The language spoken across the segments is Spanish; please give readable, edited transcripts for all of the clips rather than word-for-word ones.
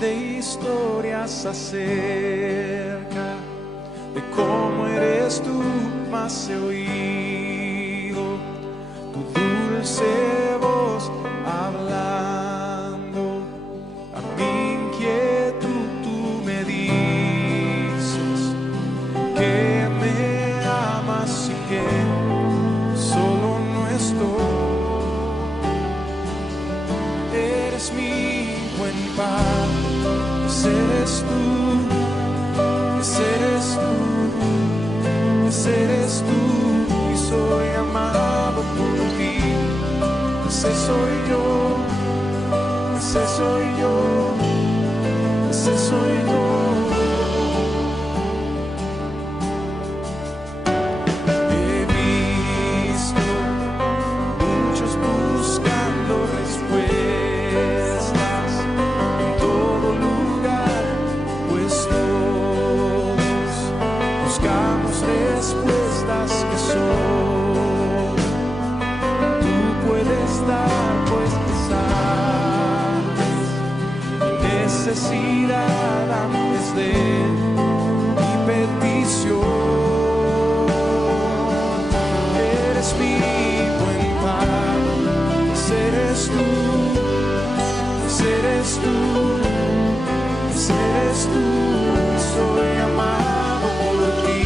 de historias acerca de cómo eres tú, más he oído tu dulce voz hablando a mi inquietud. Tú me dices que me amas y que solo no estoy. Eres mi buen Padre, ese eres tú, ese eres tú, ese eres tú, y soy amado por ti. Ese soy yo, ese soy yo, ese soy yo. He visto muchos buscando respuestas en todo lugar, pues todos buscamos respuestas que solo tú puedes dar, pues te sabes mi necesidad antes de mi petición. Eres mi buen Padre, ese eres tú, ese eres tú, ese eres tú, y soy amado por ti.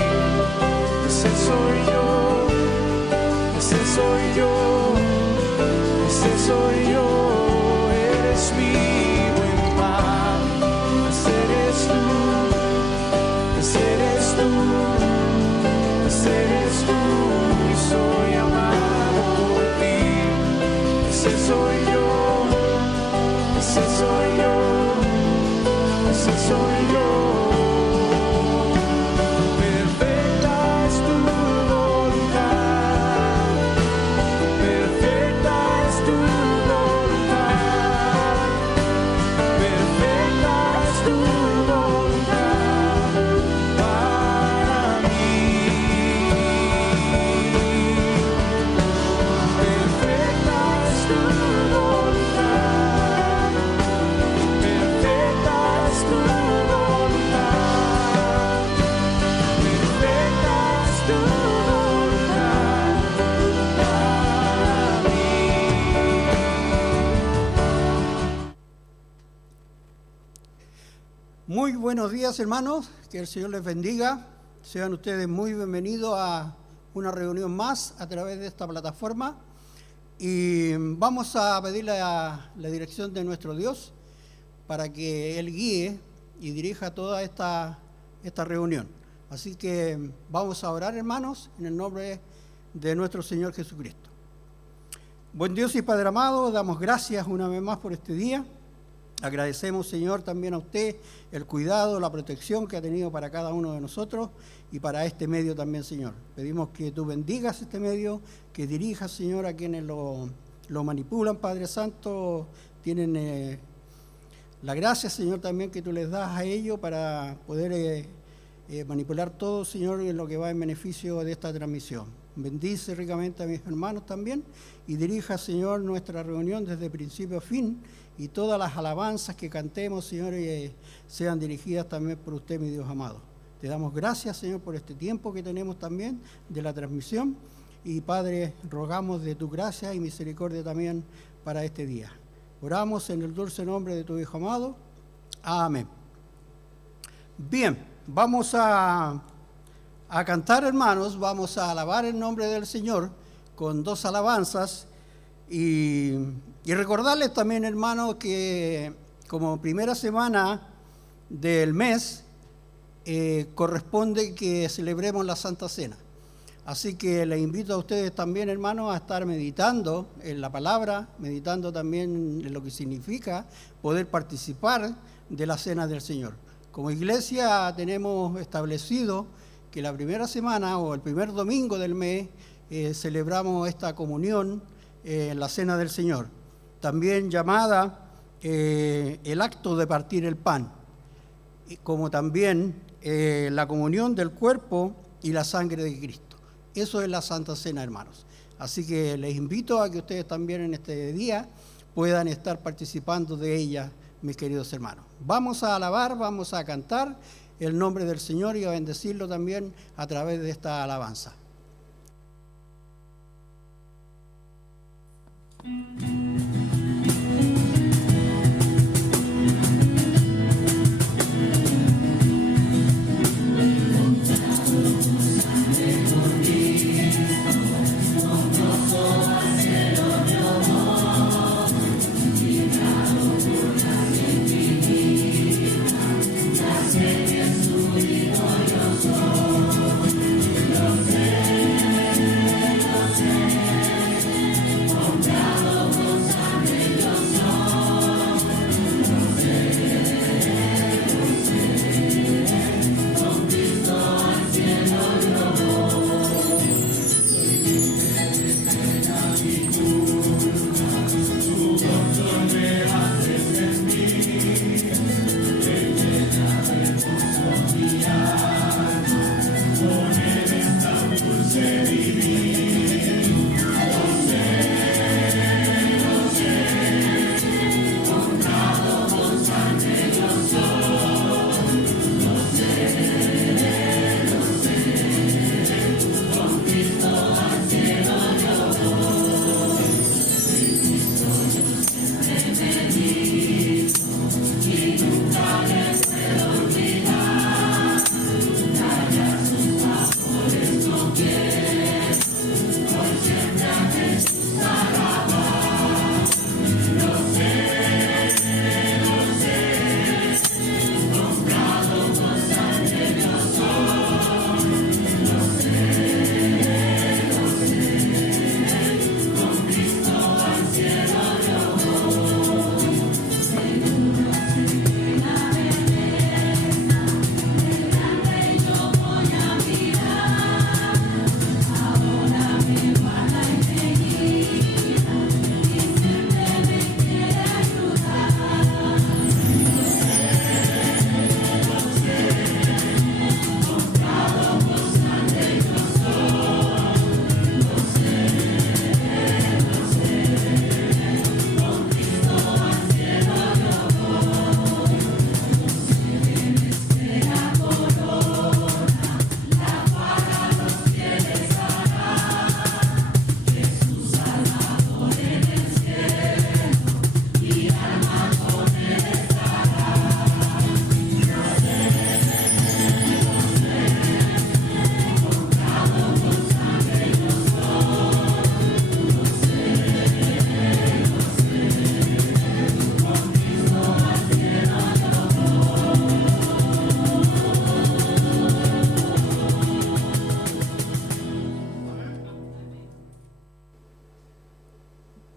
Ese soy yo, ese soy yo, ese soy yo. Eres mi buen Padre, ese eres tú, ese eres tú, ese eres tú, y soy amado por ti. Ese soy yo, ese soy yo, ese soy yo. Perfecta es tu voluntad, perfecta es tu voluntad, perfecta es tu voluntad para mí. Perfecta es tu voluntad, perfecta es tu voluntad, perfecta es tu voluntad para mí. Muy buenos días, hermanos, que el Señor les bendiga. Sean ustedes muy bienvenidos a una reunión más a través de esta plataforma, y vamos a pedirle a la dirección de nuestro Dios para que Él guíe y dirija toda esta reunión. Así que vamos a orar, hermanos, en el nombre de nuestro Señor Jesucristo. Buen Dios y Padre amado, damos gracias una vez más por este día. Agradecemos, Señor, también a usted el cuidado, la protección que ha tenido para cada uno de nosotros y para este medio también, Señor. Pedimos que tú bendigas este medio, que dirijas, Señor, a quienes lo manipulan, Padre Santo. Tienen la gracia, Señor, también que tú les das a ellos para poder manipular todo, Señor, en lo que va en beneficio de esta transmisión. Bendice ricamente a mis hermanos también y dirija, Señor, nuestra reunión desde principio a fin, y todas las alabanzas que cantemos, Señor, sean dirigidas también por usted, mi Dios amado. Te damos gracias, Señor, por este tiempo que tenemos también de la transmisión, y Padre, rogamos de tu gracia y misericordia también para este día. Oramos en el dulce nombre de tu Hijo amado. Amén. Bien, vamos a cantar, hermanos, vamos a alabar el nombre del Señor con dos alabanzas, y recordarles también, hermanos, que como primera semana del mes corresponde que celebremos la Santa Cena. Así que les invito a ustedes también, hermanos, a estar meditando en la palabra, meditando también en lo que significa poder participar de la Cena del Señor. Como iglesia tenemos establecido que la primera semana o el primer domingo del mes celebramos esta comunión en la Cena del Señor, también llamada el acto de partir el pan, como también la comunión del cuerpo y la sangre de Cristo. Eso es la Santa Cena, hermanos. Así que les invito a que ustedes también en este día puedan estar participando de ella mis queridos hermanos. Vamos a alabar, vamos a cantar el nombre del Señor y a bendecirlo también a través de esta alabanza.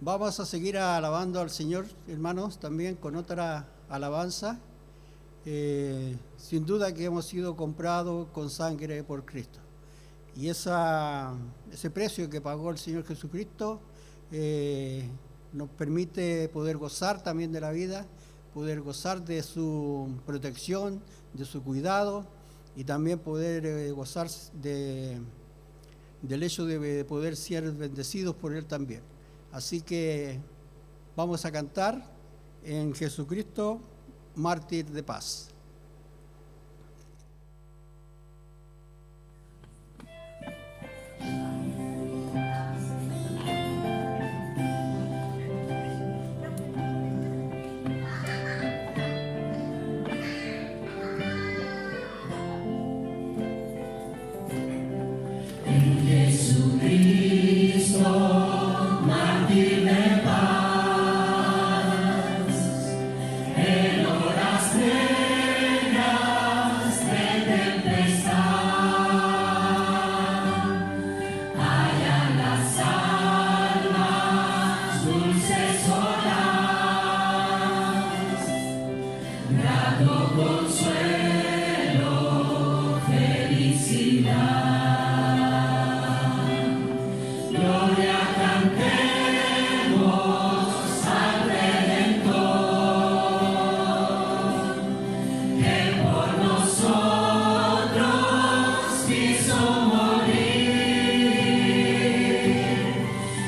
Vamos a seguir alabando al Señor, hermanos, también con otra alabanza. Sin duda que hemos sido comprados con sangre por Cristo. Y ese precio que pagó el Señor Jesucristo nos permite poder gozar también de la vida, poder gozar de su protección, de su cuidado y también poder gozar del hecho de poder ser bendecidos por Él también. Así que vamos a cantar en Jesucristo, mártir de paz.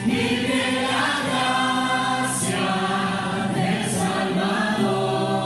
Y de la gracia del Salvador.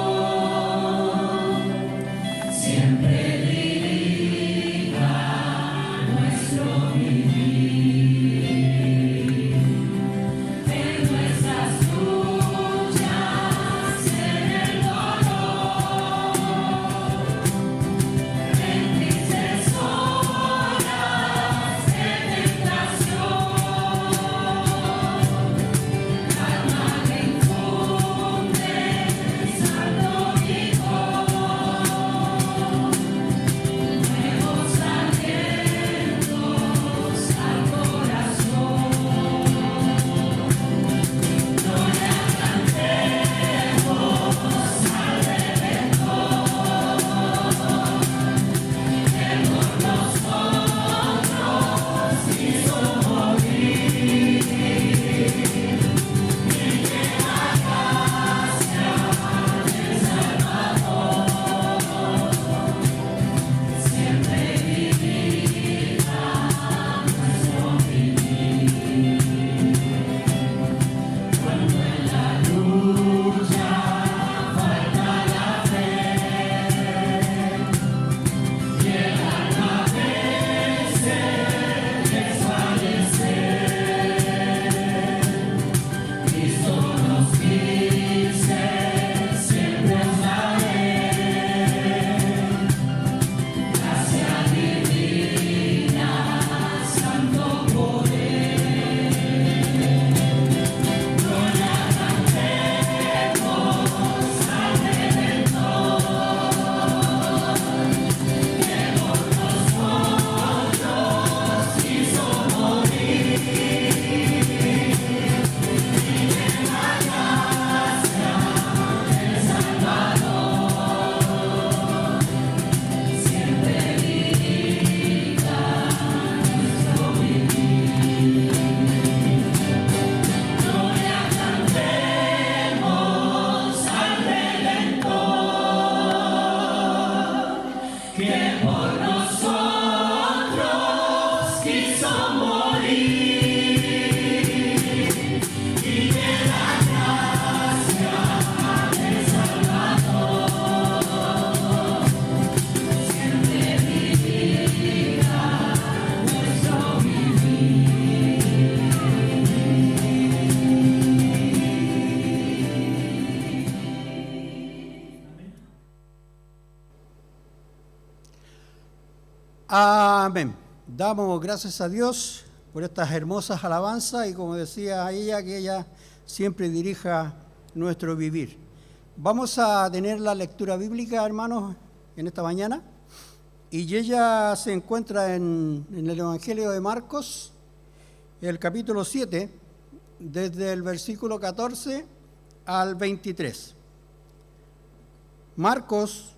Amén. Damos gracias a Dios por estas hermosas alabanzas y como decía ella, que ella siempre dirija nuestro vivir. Vamos a tener la lectura bíblica, hermanos, en esta mañana. Y ella se encuentra en el Evangelio de Marcos, el capítulo 7, desde el versículo 14 al 23. Marcos,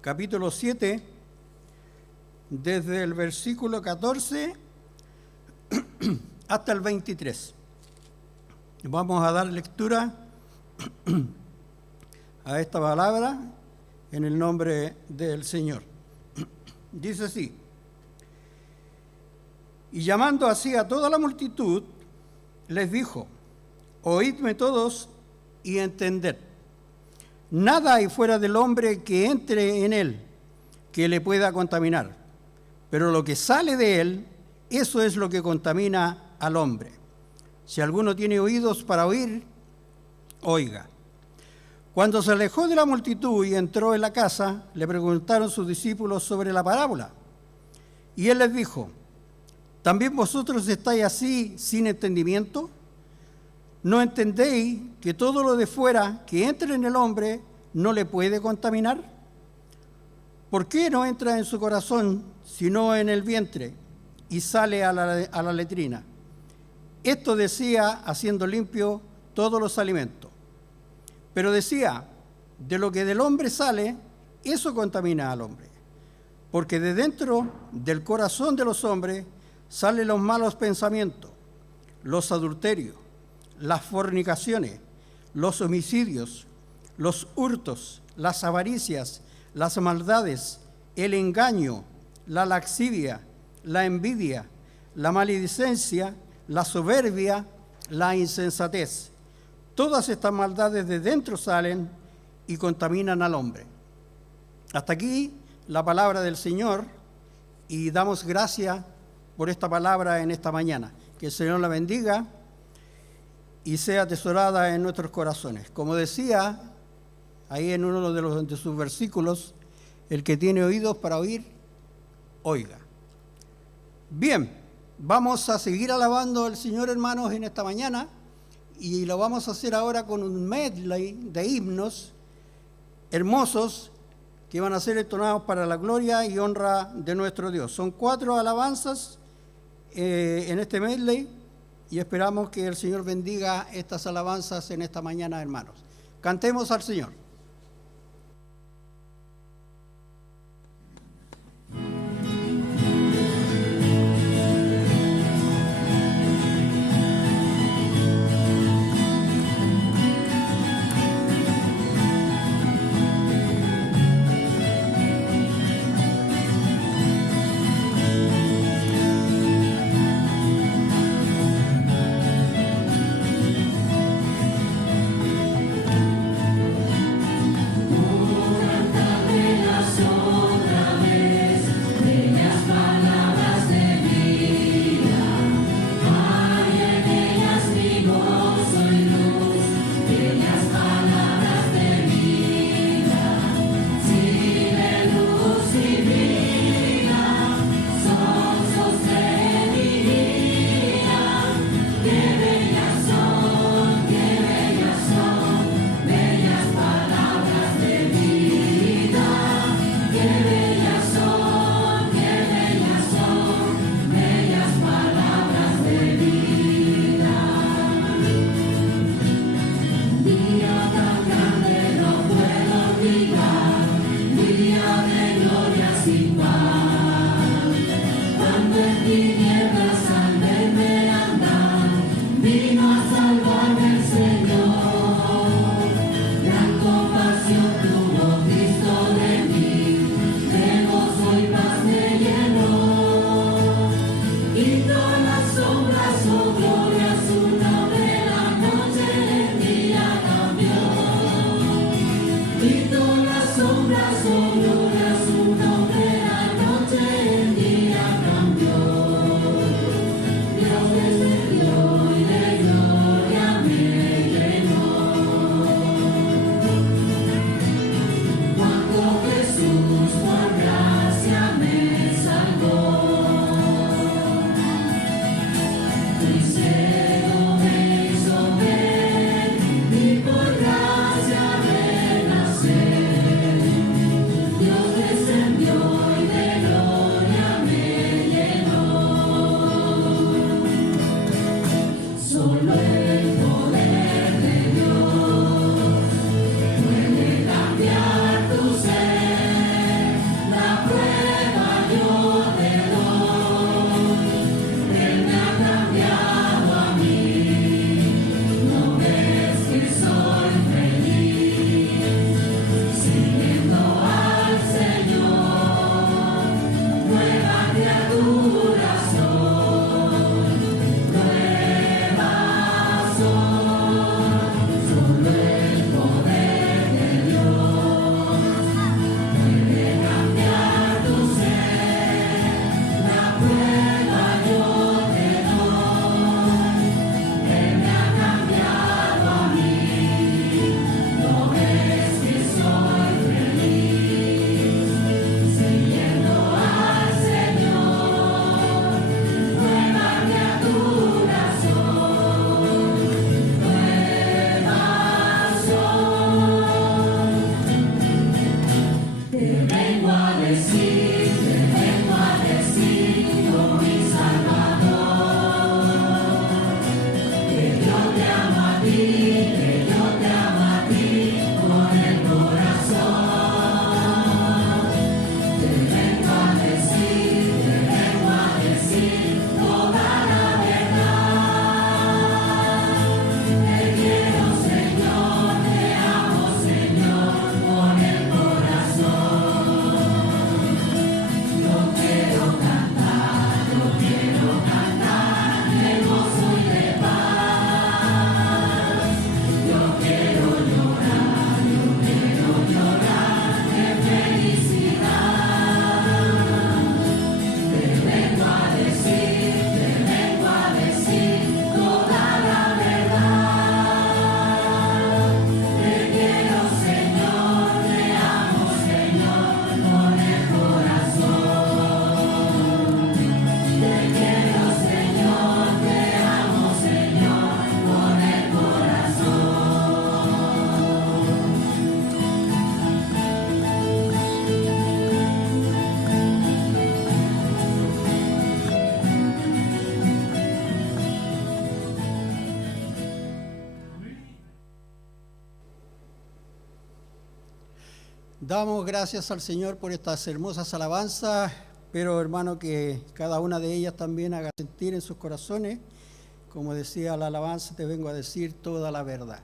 capítulo 7, desde el versículo 14 hasta el 23. Vamos a dar lectura a esta palabra en el nombre del Señor. Dice así: y llamando así a toda la multitud, les dijo: oídme todos y entended. Nada hay fuera del hombre que entre en él, que le pueda contaminar. Pero lo que sale de él, eso es lo que contamina al hombre. Si alguno tiene oídos para oír, oiga. Cuando se alejó de la multitud y entró en la casa, le preguntaron sus discípulos sobre la parábola. Y él les dijo: ¿también vosotros estáis así sin entendimiento? ¿No entendéis que todo lo de fuera que entra en el hombre no le puede contaminar? ¿Por qué no entra en su corazón, sino en el vientre, y sale a la letrina? Esto decía haciendo limpio todos los alimentos. Pero decía: de lo que del hombre sale, eso contamina al hombre. Porque de dentro del corazón de los hombres salen los malos pensamientos, los adulterios, las fornicaciones, los homicidios, los hurtos, las avaricias, las maldades, el engaño, la lascivia, la envidia, la maledicencia, la soberbia, la insensatez. Todas estas maldades de dentro salen y contaminan al hombre. Hasta aquí la palabra del Señor, y damos gracias por esta palabra en esta mañana. Que el Señor la bendiga y sea atesorada en nuestros corazones. Como decía ahí en uno de sus versículos: el que tiene oídos para oír, oiga. Bien, vamos a seguir alabando al Señor, hermanos, en esta mañana, y lo vamos a hacer ahora con un medley de himnos hermosos que van a ser entonados para la gloria y honra de nuestro Dios. Son 4 alabanzas en este medley, y esperamos que el Señor bendiga estas alabanzas en esta mañana, hermanos. Cantemos al Señor. Jesús Damos gracias al Señor por estas hermosas alabanzas, pero hermano que cada una de ellas también haga sentir en sus corazones, como decía la alabanza, te vengo a decir toda la verdad.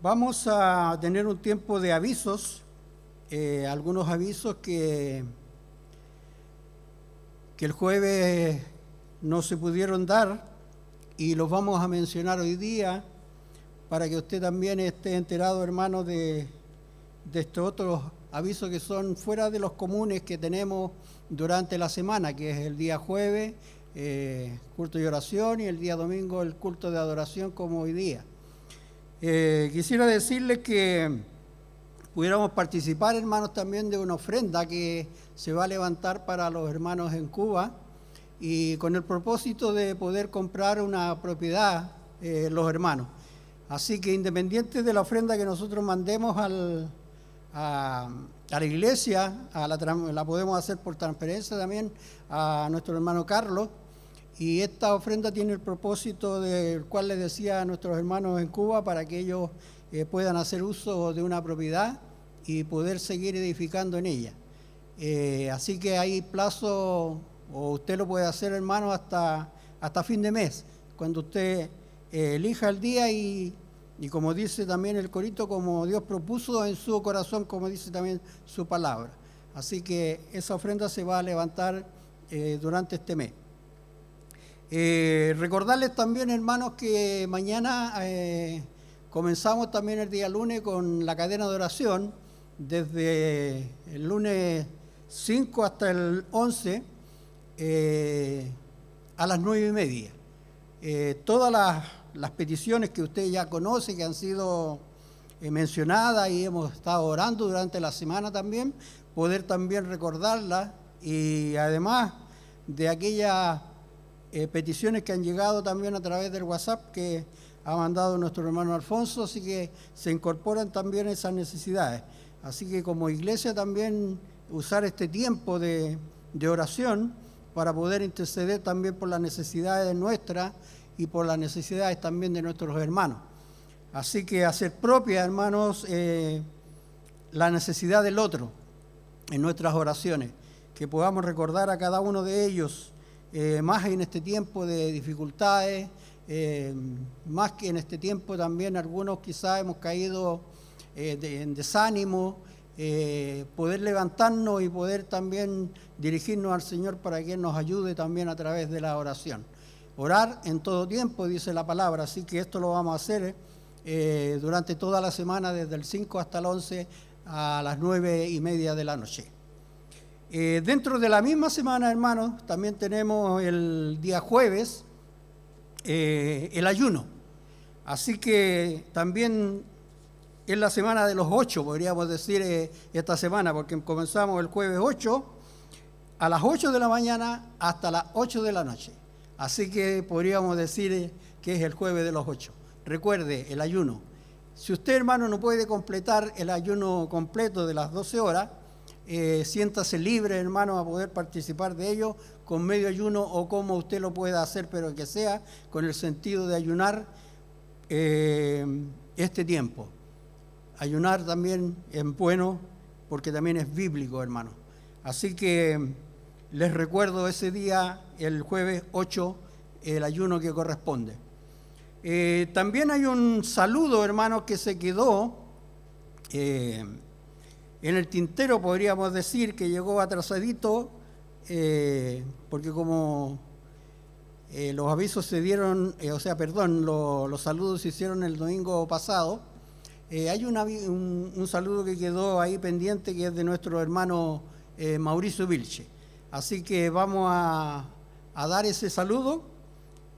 Vamos a tener un tiempo de avisos, algunos avisos que el jueves no se pudieron dar y los vamos a mencionar hoy día para que usted también esté enterado, hermano, de estos otros avisos que son fuera de los comunes que tenemos durante la semana, que es el día jueves, culto de oración, y el día domingo el culto de adoración como hoy día. Quisiera decirles que pudiéramos participar, hermanos, también de una ofrenda que se va a levantar para los hermanos en Cuba y con el propósito de poder comprar una propiedad los hermanos. Así que independiente de la ofrenda que nosotros mandemos a la iglesia, la podemos hacer por transferencia también a nuestro hermano Carlos, y esta ofrenda tiene el propósito del cual les decía a nuestros hermanos en Cuba para que ellos puedan hacer uso de una propiedad y poder seguir edificando en ella. Así que hay plazo, o usted lo puede hacer, hermano, hasta fin de mes, cuando usted elija el día y como dice también el corito, como Dios propuso en su corazón, como dice también su palabra. Así que esa ofrenda se va a levantar durante este mes. Recordarles también, hermanos, que mañana comenzamos también el día lunes con la cadena de oración, desde el lunes 5 hasta el 11, a las 9:30. Todas las peticiones que usted ya conoce, que han sido mencionadas y hemos estado orando durante la semana también, poder también recordarlas, y además de aquellas peticiones que han llegado también a través del WhatsApp que ha mandado nuestro hermano Alfonso, así que se incorporan también esas necesidades. Así que como iglesia también usar este tiempo de oración para poder interceder también por las necesidades nuestras y por las necesidades también de nuestros hermanos. Así que hacer propia, hermanos, la necesidad del otro en nuestras oraciones, que podamos recordar a cada uno de ellos, más en este tiempo de dificultades, más que en este tiempo también algunos quizás hemos caído en desánimo, poder levantarnos y poder también dirigirnos al Señor para que Él nos ayude también a través de la oración. Orar en todo tiempo, dice la palabra, así que esto lo vamos a hacer durante toda la semana, desde el 5 hasta el 11 a las 9:30 de la noche. Dentro de la misma semana, hermanos, también tenemos el día jueves el ayuno. Así que también es la semana de los 8, podríamos decir, esta semana, porque comenzamos el jueves 8 a las 8 de la mañana hasta las 8 de la noche. Así que podríamos decir que es el jueves de los 8. Recuerde, el ayuno. Si usted, hermano, no puede completar el ayuno completo de las 12 horas, siéntase libre, hermano, a poder participar de ello con medio ayuno o como usted lo pueda hacer, pero que sea con el sentido de ayunar este tiempo. Ayunar también es bueno porque también es bíblico, hermano. Así que les recuerdo ese día, el jueves 8, el ayuno que corresponde. También hay un saludo, hermanos, que se quedó en el tintero, podríamos decir, que llegó atrasadito, porque como los avisos se dieron, los saludos se hicieron el domingo pasado, hay un saludo que quedó ahí pendiente, que es de nuestro hermano Mauricio Vilche. Así que vamos a dar ese saludo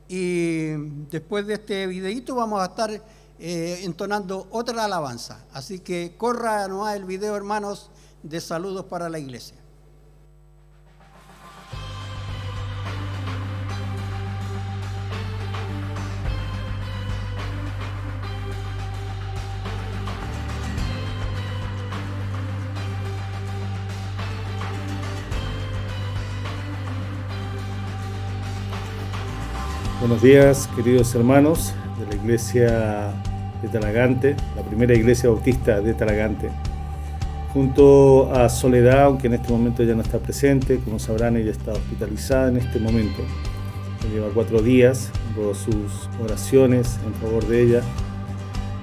y después de este videíto vamos a estar entonando otra alabanza. Así que corra nomás el video, hermanos, de saludos para la iglesia. Buenos días, queridos hermanos de la iglesia de Talagante, la primera iglesia bautista de Talagante. junto a Soledad, aunque en este momento ella no está presente. Como sabrán, ella está hospitalizada en este momento. Lleva 4 días, ruego sus oraciones en favor de ella.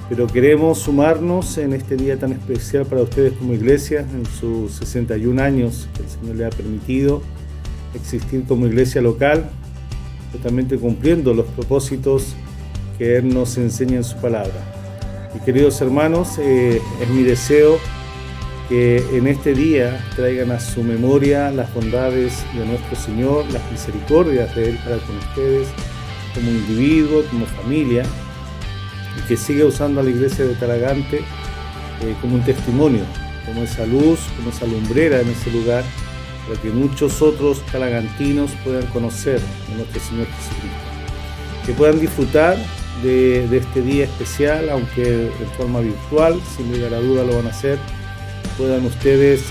Pero queremos sumarnos en este día tan especial para ustedes como iglesia, en sus 61 años que el Señor le ha permitido existir como iglesia local, totalmente cumpliendo los propósitos que Él nos enseña en su palabra. Y queridos hermanos, es mi deseo que en este día traigan a su memoria las bondades de nuestro Señor, las misericordias de Él para con ustedes como individuo, como familia, y que siga usando a la iglesia de Talagante como un testimonio, como esa luz, como esa lumbrera en ese lugar, para que muchos otros talagantinos puedan conocer a nuestro Señor Jesucristo, que puedan disfrutar de este día especial, aunque en forma virtual, sin lugar a duda lo van a hacer. Puedan ustedes,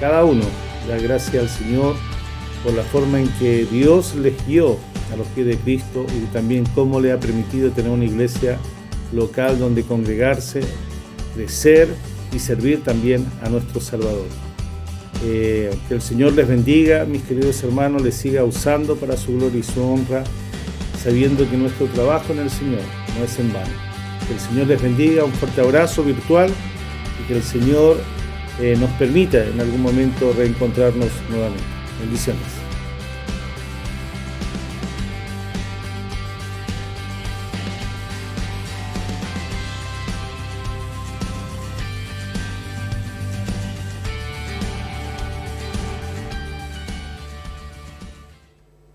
cada uno, dar gracias al Señor por la forma en que Dios les guió a los pies de Cristo y también cómo le ha permitido tener una iglesia local donde congregarse, crecer y servir también a nuestro Salvador. Que el Señor les bendiga, mis queridos hermanos, les siga usando para su gloria y su honra, sabiendo que nuestro trabajo en el Señor no es en vano. Que el Señor les bendiga, un fuerte abrazo virtual y que el Señor nos permita en algún momento reencontrarnos nuevamente. Bendiciones.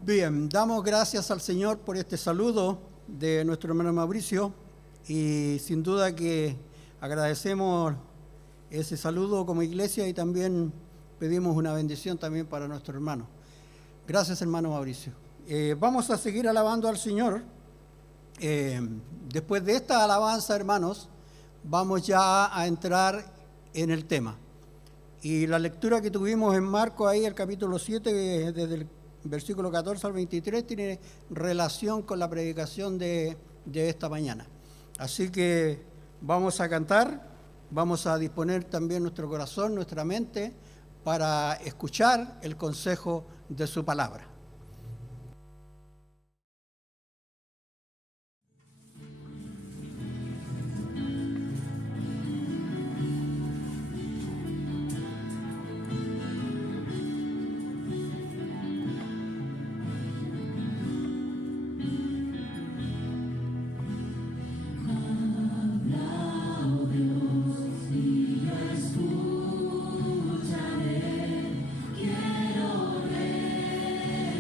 Bien, damos gracias al Señor por este saludo de nuestro hermano Mauricio y sin duda que agradecemos ese saludo como iglesia y también pedimos una bendición también para nuestro hermano. Gracias, hermano Mauricio. Vamos a seguir alabando al Señor. Después de esta alabanza, hermanos, vamos ya a entrar en el tema. Y la lectura que tuvimos en Marcos, ahí el capítulo 7, desde el versículo 14 al 23, tiene relación con la predicación de esta mañana. Así que vamos a cantar, vamos a disponer también nuestro corazón, nuestra mente, para escuchar el consejo de su palabra. Quiero ver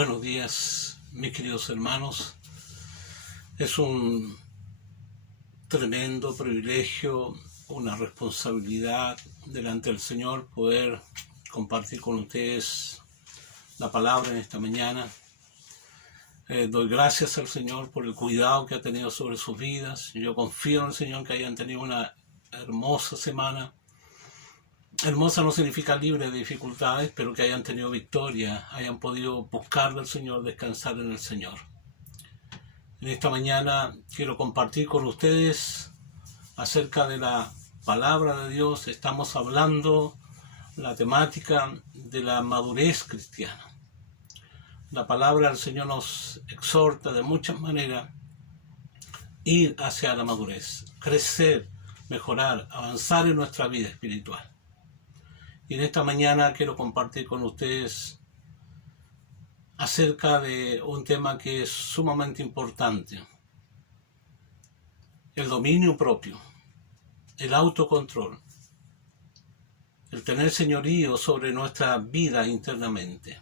Buenos días, mis queridos hermanos. Es un tremendo privilegio, una responsabilidad delante del Señor poder compartir con ustedes la palabra en esta mañana. Doy gracias al Señor por el cuidado que ha tenido sobre sus vidas. Yo confío en el Señor que hayan tenido una hermosa semana. Hermosa no significa libre de dificultades, pero que hayan tenido victoria, hayan podido buscar del Señor, descansar en el Señor. En esta mañana quiero compartir con ustedes acerca de la palabra de Dios. Estamos hablando la temática de la madurez cristiana. La palabra del Señor nos exhorta de muchas maneras ir hacia la madurez, crecer, mejorar, avanzar en nuestra vida espiritual. Y en esta mañana quiero compartir con ustedes acerca de un tema que es sumamente importante: el dominio propio, el autocontrol, el tener señorío sobre nuestra vida internamente.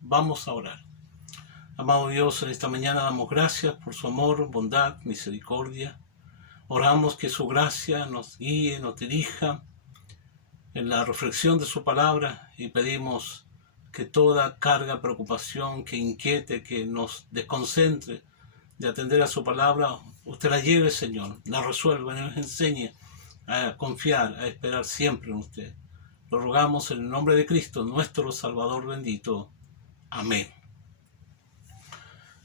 Vamos a orar. Amado Dios, en esta mañana damos gracias por su amor, bondad, misericordia. Oramos que su gracia nos guíe, nos dirija en la reflexión de su palabra, y pedimos que toda carga, preocupación que inquiete, que nos desconcentre de atender a su palabra, usted la lleve, Señor, la resuelva y nos enseñe a confiar, a esperar siempre en usted. Lo rogamos en el nombre de Cristo, nuestro Salvador bendito. Amén.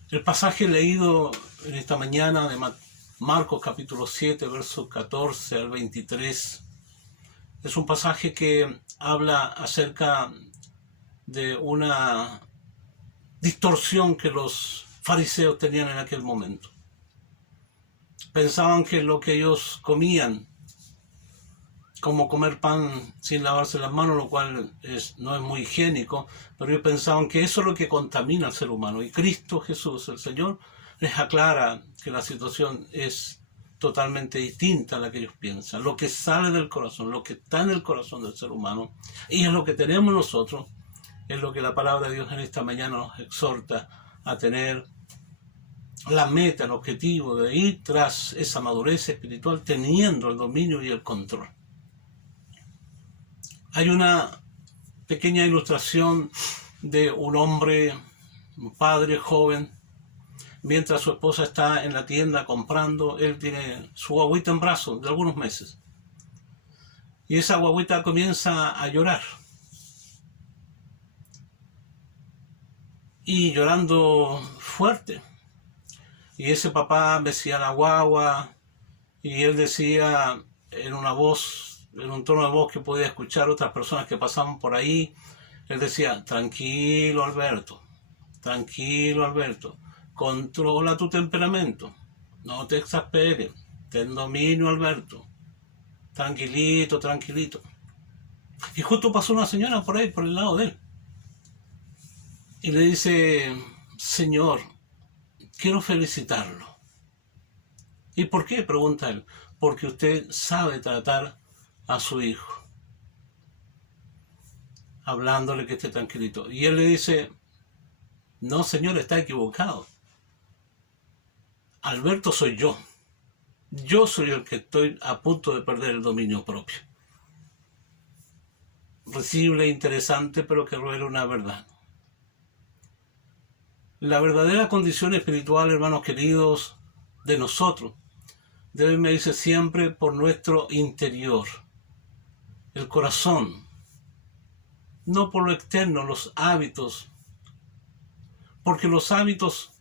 El pasaje leído en esta mañana de Marcos capítulo 7, versos 14 al 23, es un pasaje que habla acerca de una distorsión que los fariseos tenían en aquel momento. Pensaban que lo que ellos comían, como comer pan sin lavarse las manos, lo cual no es muy higiénico, pero ellos pensaban que eso es lo que contamina al ser humano. Y Cristo Jesús, el Señor, les aclara que la situación es totalmente distinta a la que ellos piensan. Lo que sale del corazón, lo que está en el corazón del ser humano, y es lo que tenemos nosotros, es lo que la palabra de Dios en esta mañana nos exhorta a tener la meta, el objetivo de ir tras esa madurez espiritual, teniendo el dominio y el control. Hay una pequeña ilustración de un hombre, un padre joven. Mientras su esposa está en la tienda comprando, él tiene su guagüita en brazos de algunos meses. Y esa guagüita comienza a llorar. Y llorando fuerte. Y ese papá mecía la guagua y él decía en una voz, en un tono de voz que podía escuchar otras personas que pasaban por ahí, él decía: tranquilo Alberto, controla tu temperamento, no te exasperes, ten dominio Alberto, tranquilito. Y justo pasó una señora por ahí, por el lado de él, y le dice: Señor, quiero felicitarlo. ¿Y por qué?, pregunta él. Porque usted sabe tratar a su hijo, hablándole que esté tranquilito. Y él le dice: no, señor, está equivocado. Alberto soy yo. Yo soy el que estoy a punto de perder el dominio propio. Risible, interesante, pero que revela una verdad. La verdadera condición espiritual, hermanos queridos, de nosotros, debe medirse siempre por nuestro interior, el corazón, no por lo externo, los hábitos, porque los hábitos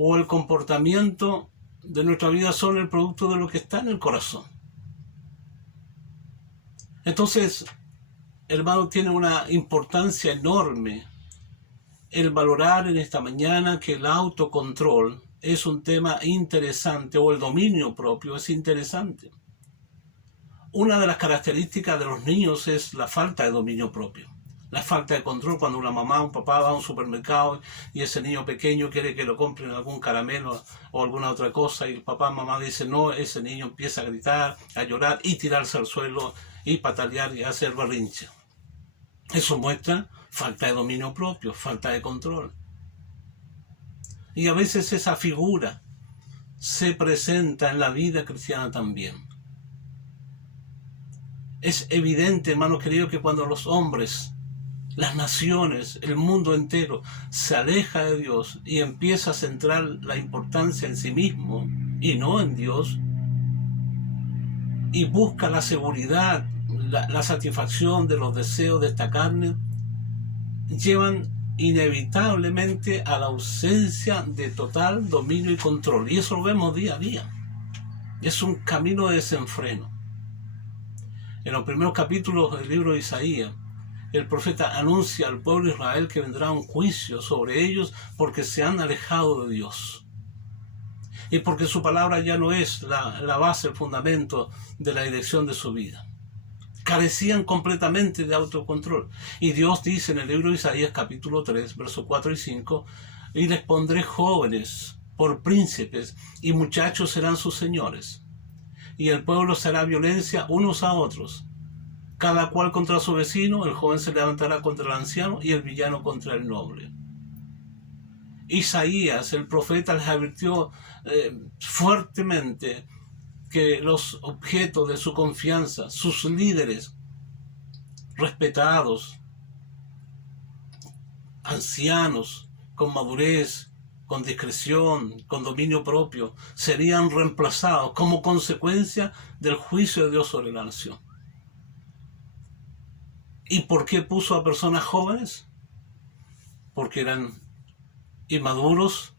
o el comportamiento de nuestra vida son el producto de lo que está en el corazón. Entonces, hermano, tiene una importancia enorme el valorar en esta mañana que el autocontrol es un tema interesante, o el dominio propio es interesante. Una de las características de los niños es la falta de dominio propio. La falta de control cuando una mamá o un papá va a un supermercado y ese niño pequeño quiere que lo compren algún caramelo o alguna otra cosa y el papá o mamá dice no, ese niño empieza a gritar, a llorar y tirarse al suelo y patalear y hacer berrinche. Eso muestra falta de dominio propio, falta de control. Y a veces esa figura se presenta en la vida cristiana también. Es evidente, hermanos queridos, que cuando los hombres, las naciones, el mundo entero se aleja de Dios y empieza a centrar la importancia en sí mismo y no en Dios, y busca la seguridad, la satisfacción de los deseos de esta carne, llevan inevitablemente a la ausencia de total dominio y control. Y eso lo vemos día a día. Es un camino de desenfreno. En los primeros capítulos del libro de Isaías, el profeta anuncia al pueblo de Israel que vendrá un juicio sobre ellos porque se han alejado de Dios. Y porque su palabra ya no es la base, el fundamento de la dirección de su vida. Carecían completamente de autocontrol. Y Dios dice en el libro de Isaías capítulo 3, versos 4 y 5, y les pondré jóvenes por príncipes, y muchachos serán sus señores. Y el pueblo será violencia unos a otros, cada cual contra su vecino, el joven se levantará contra el anciano, y el villano contra el noble. Isaías, el profeta, les advirtió fuertemente que los objetos de su confianza, sus líderes respetados, ancianos, con madurez, con discreción, con dominio propio, serían reemplazados como consecuencia del juicio de Dios sobre la nación. ¿Y por qué puso a personas jóvenes? Porque eran inmaduros,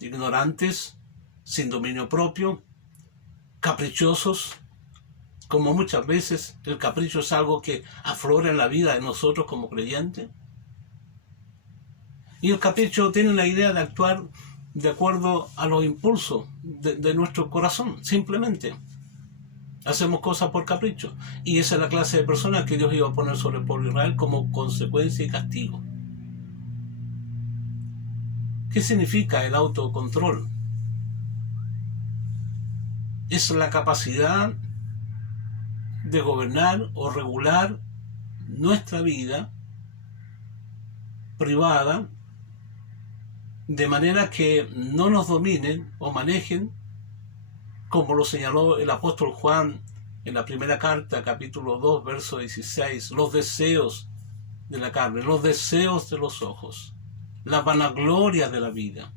ignorantes, sin dominio propio, caprichosos, como muchas veces el capricho es algo que aflora en la vida de nosotros como creyentes. Y el capricho tiene la idea de actuar de acuerdo a los impulsos de nuestro corazón, simplemente. Hacemos cosas por capricho. Y esa es la clase de personas que Dios iba a poner sobre el pueblo de Israel como consecuencia y castigo. ¿Qué significa el autocontrol? Es la capacidad de gobernar o regular nuestra vida privada de manera que no nos dominen o manejen, como lo señaló el apóstol Juan en la primera carta, capítulo 2, verso 16, los deseos de la carne, los deseos de los ojos, la vanagloria de la vida,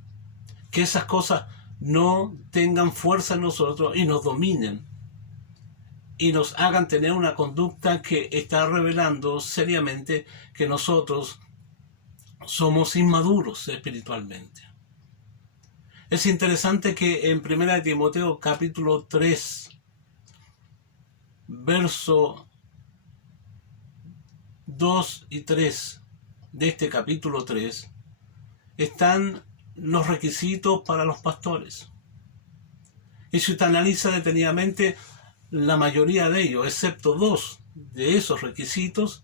que esas cosas no tengan fuerza en nosotros y nos dominen y nos hagan tener una conducta que está revelando seriamente que nosotros somos inmaduros espiritualmente. Es interesante que en 1 Timoteo capítulo 3, verso 2 y 3 de este capítulo 3, están los requisitos para los pastores. Y si usted analiza detenidamente, la mayoría de ellos, excepto 2 de esos requisitos,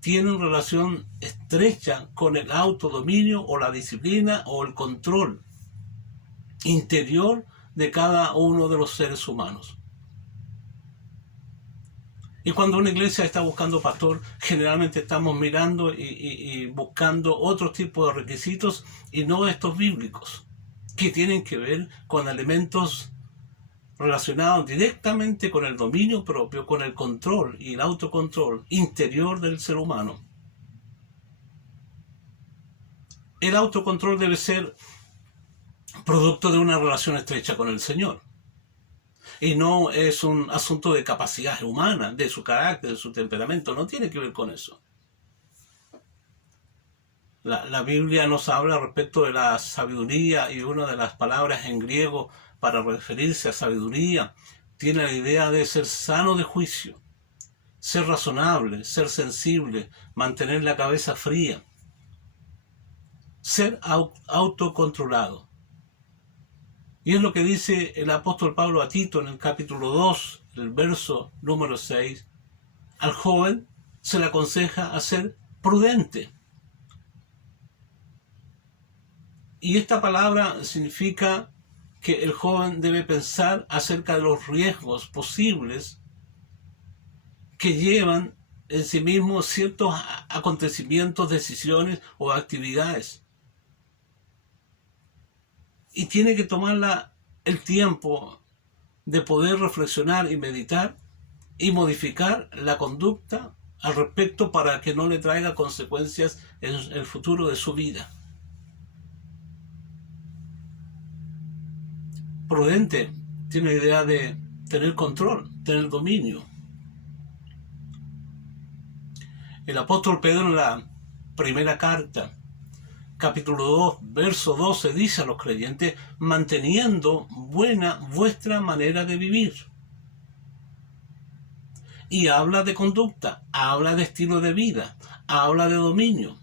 tienen relación estrecha con el autodominio o la disciplina o el control interior de cada uno de los seres humanos. Y cuando una iglesia está buscando pastor, generalmente estamos mirando y buscando otro tipo de requisitos y no estos bíblicos, que tienen que ver con elementos relacionados directamente con el dominio propio, con el control y el autocontrol interior del ser humano. El autocontrol debe ser producto de una relación estrecha con el Señor. Y no es un asunto de capacidad humana, de su carácter, de su temperamento. No tiene que ver con eso. La Biblia nos habla respecto de la sabiduría, y una de las palabras en griego para referirse a sabiduría tiene la idea de ser sano de juicio, ser razonable, ser sensible, mantener la cabeza fría, ser autocontrolado. Y es lo que dice el apóstol Pablo a Tito en el capítulo 2, el verso número 6. Al joven se le aconseja a ser prudente. Y esta palabra significa que el joven debe pensar acerca de los riesgos posibles que llevan en sí mismo ciertos acontecimientos, decisiones o actividades. Y tiene que tomar el tiempo de poder reflexionar y meditar y modificar la conducta al respecto para que no le traiga consecuencias en el futuro de su vida. Prudente tiene la idea de tener control, tener dominio. El apóstol Pedro en la primera carta, capítulo 2, verso 12, dice a los creyentes: manteniendo buena vuestra manera de vivir. Y habla de conducta, habla de estilo de vida, habla de dominio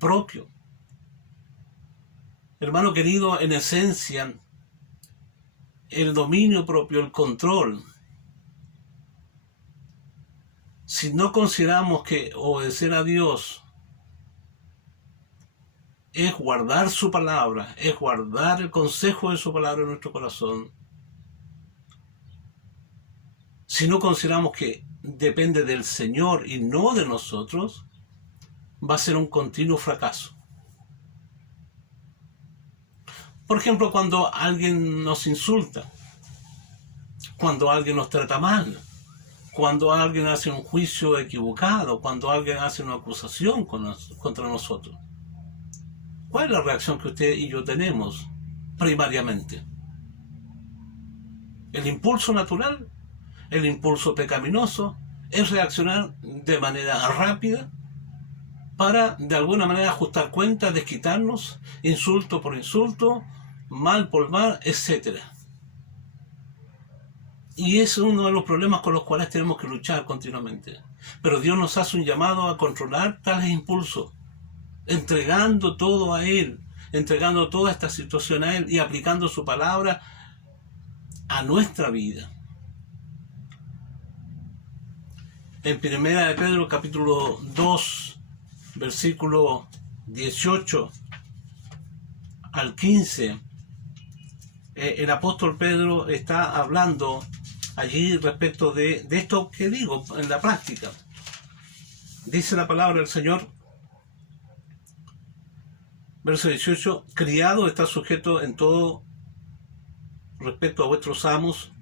propio. Hermano querido, en esencia, el dominio propio, el control, si no consideramos que obedecer a Dios es guardar su palabra, es guardar el consejo de su palabra en nuestro corazón, si no consideramos que depende del Señor y no de nosotros, va a ser un continuo fracaso. Por ejemplo, cuando alguien nos insulta, cuando alguien nos trata mal, cuando alguien hace un juicio equivocado, cuando alguien hace una acusación contra nosotros. ¿Cuál es la reacción que usted y yo tenemos primariamente? El impulso natural, el impulso pecaminoso, es reaccionar de manera rápida para de alguna manera ajustar cuentas, desquitarnos, insulto por insulto, mal por mal, etc. Y es uno de los problemas con los cuales tenemos que luchar continuamente. Pero Dios nos hace un llamado a controlar tales impulsos, entregando todo a Él, entregando toda esta situación a Él y aplicando su palabra a nuestra vida. En 1 de Pedro capítulo 2, versículo 18 al 15, el apóstol Pedro está hablando allí respecto de esto que digo en la práctica. Dice la palabra del Señor, verso 18: criado está sujeto en todo respecto a vuestros amos,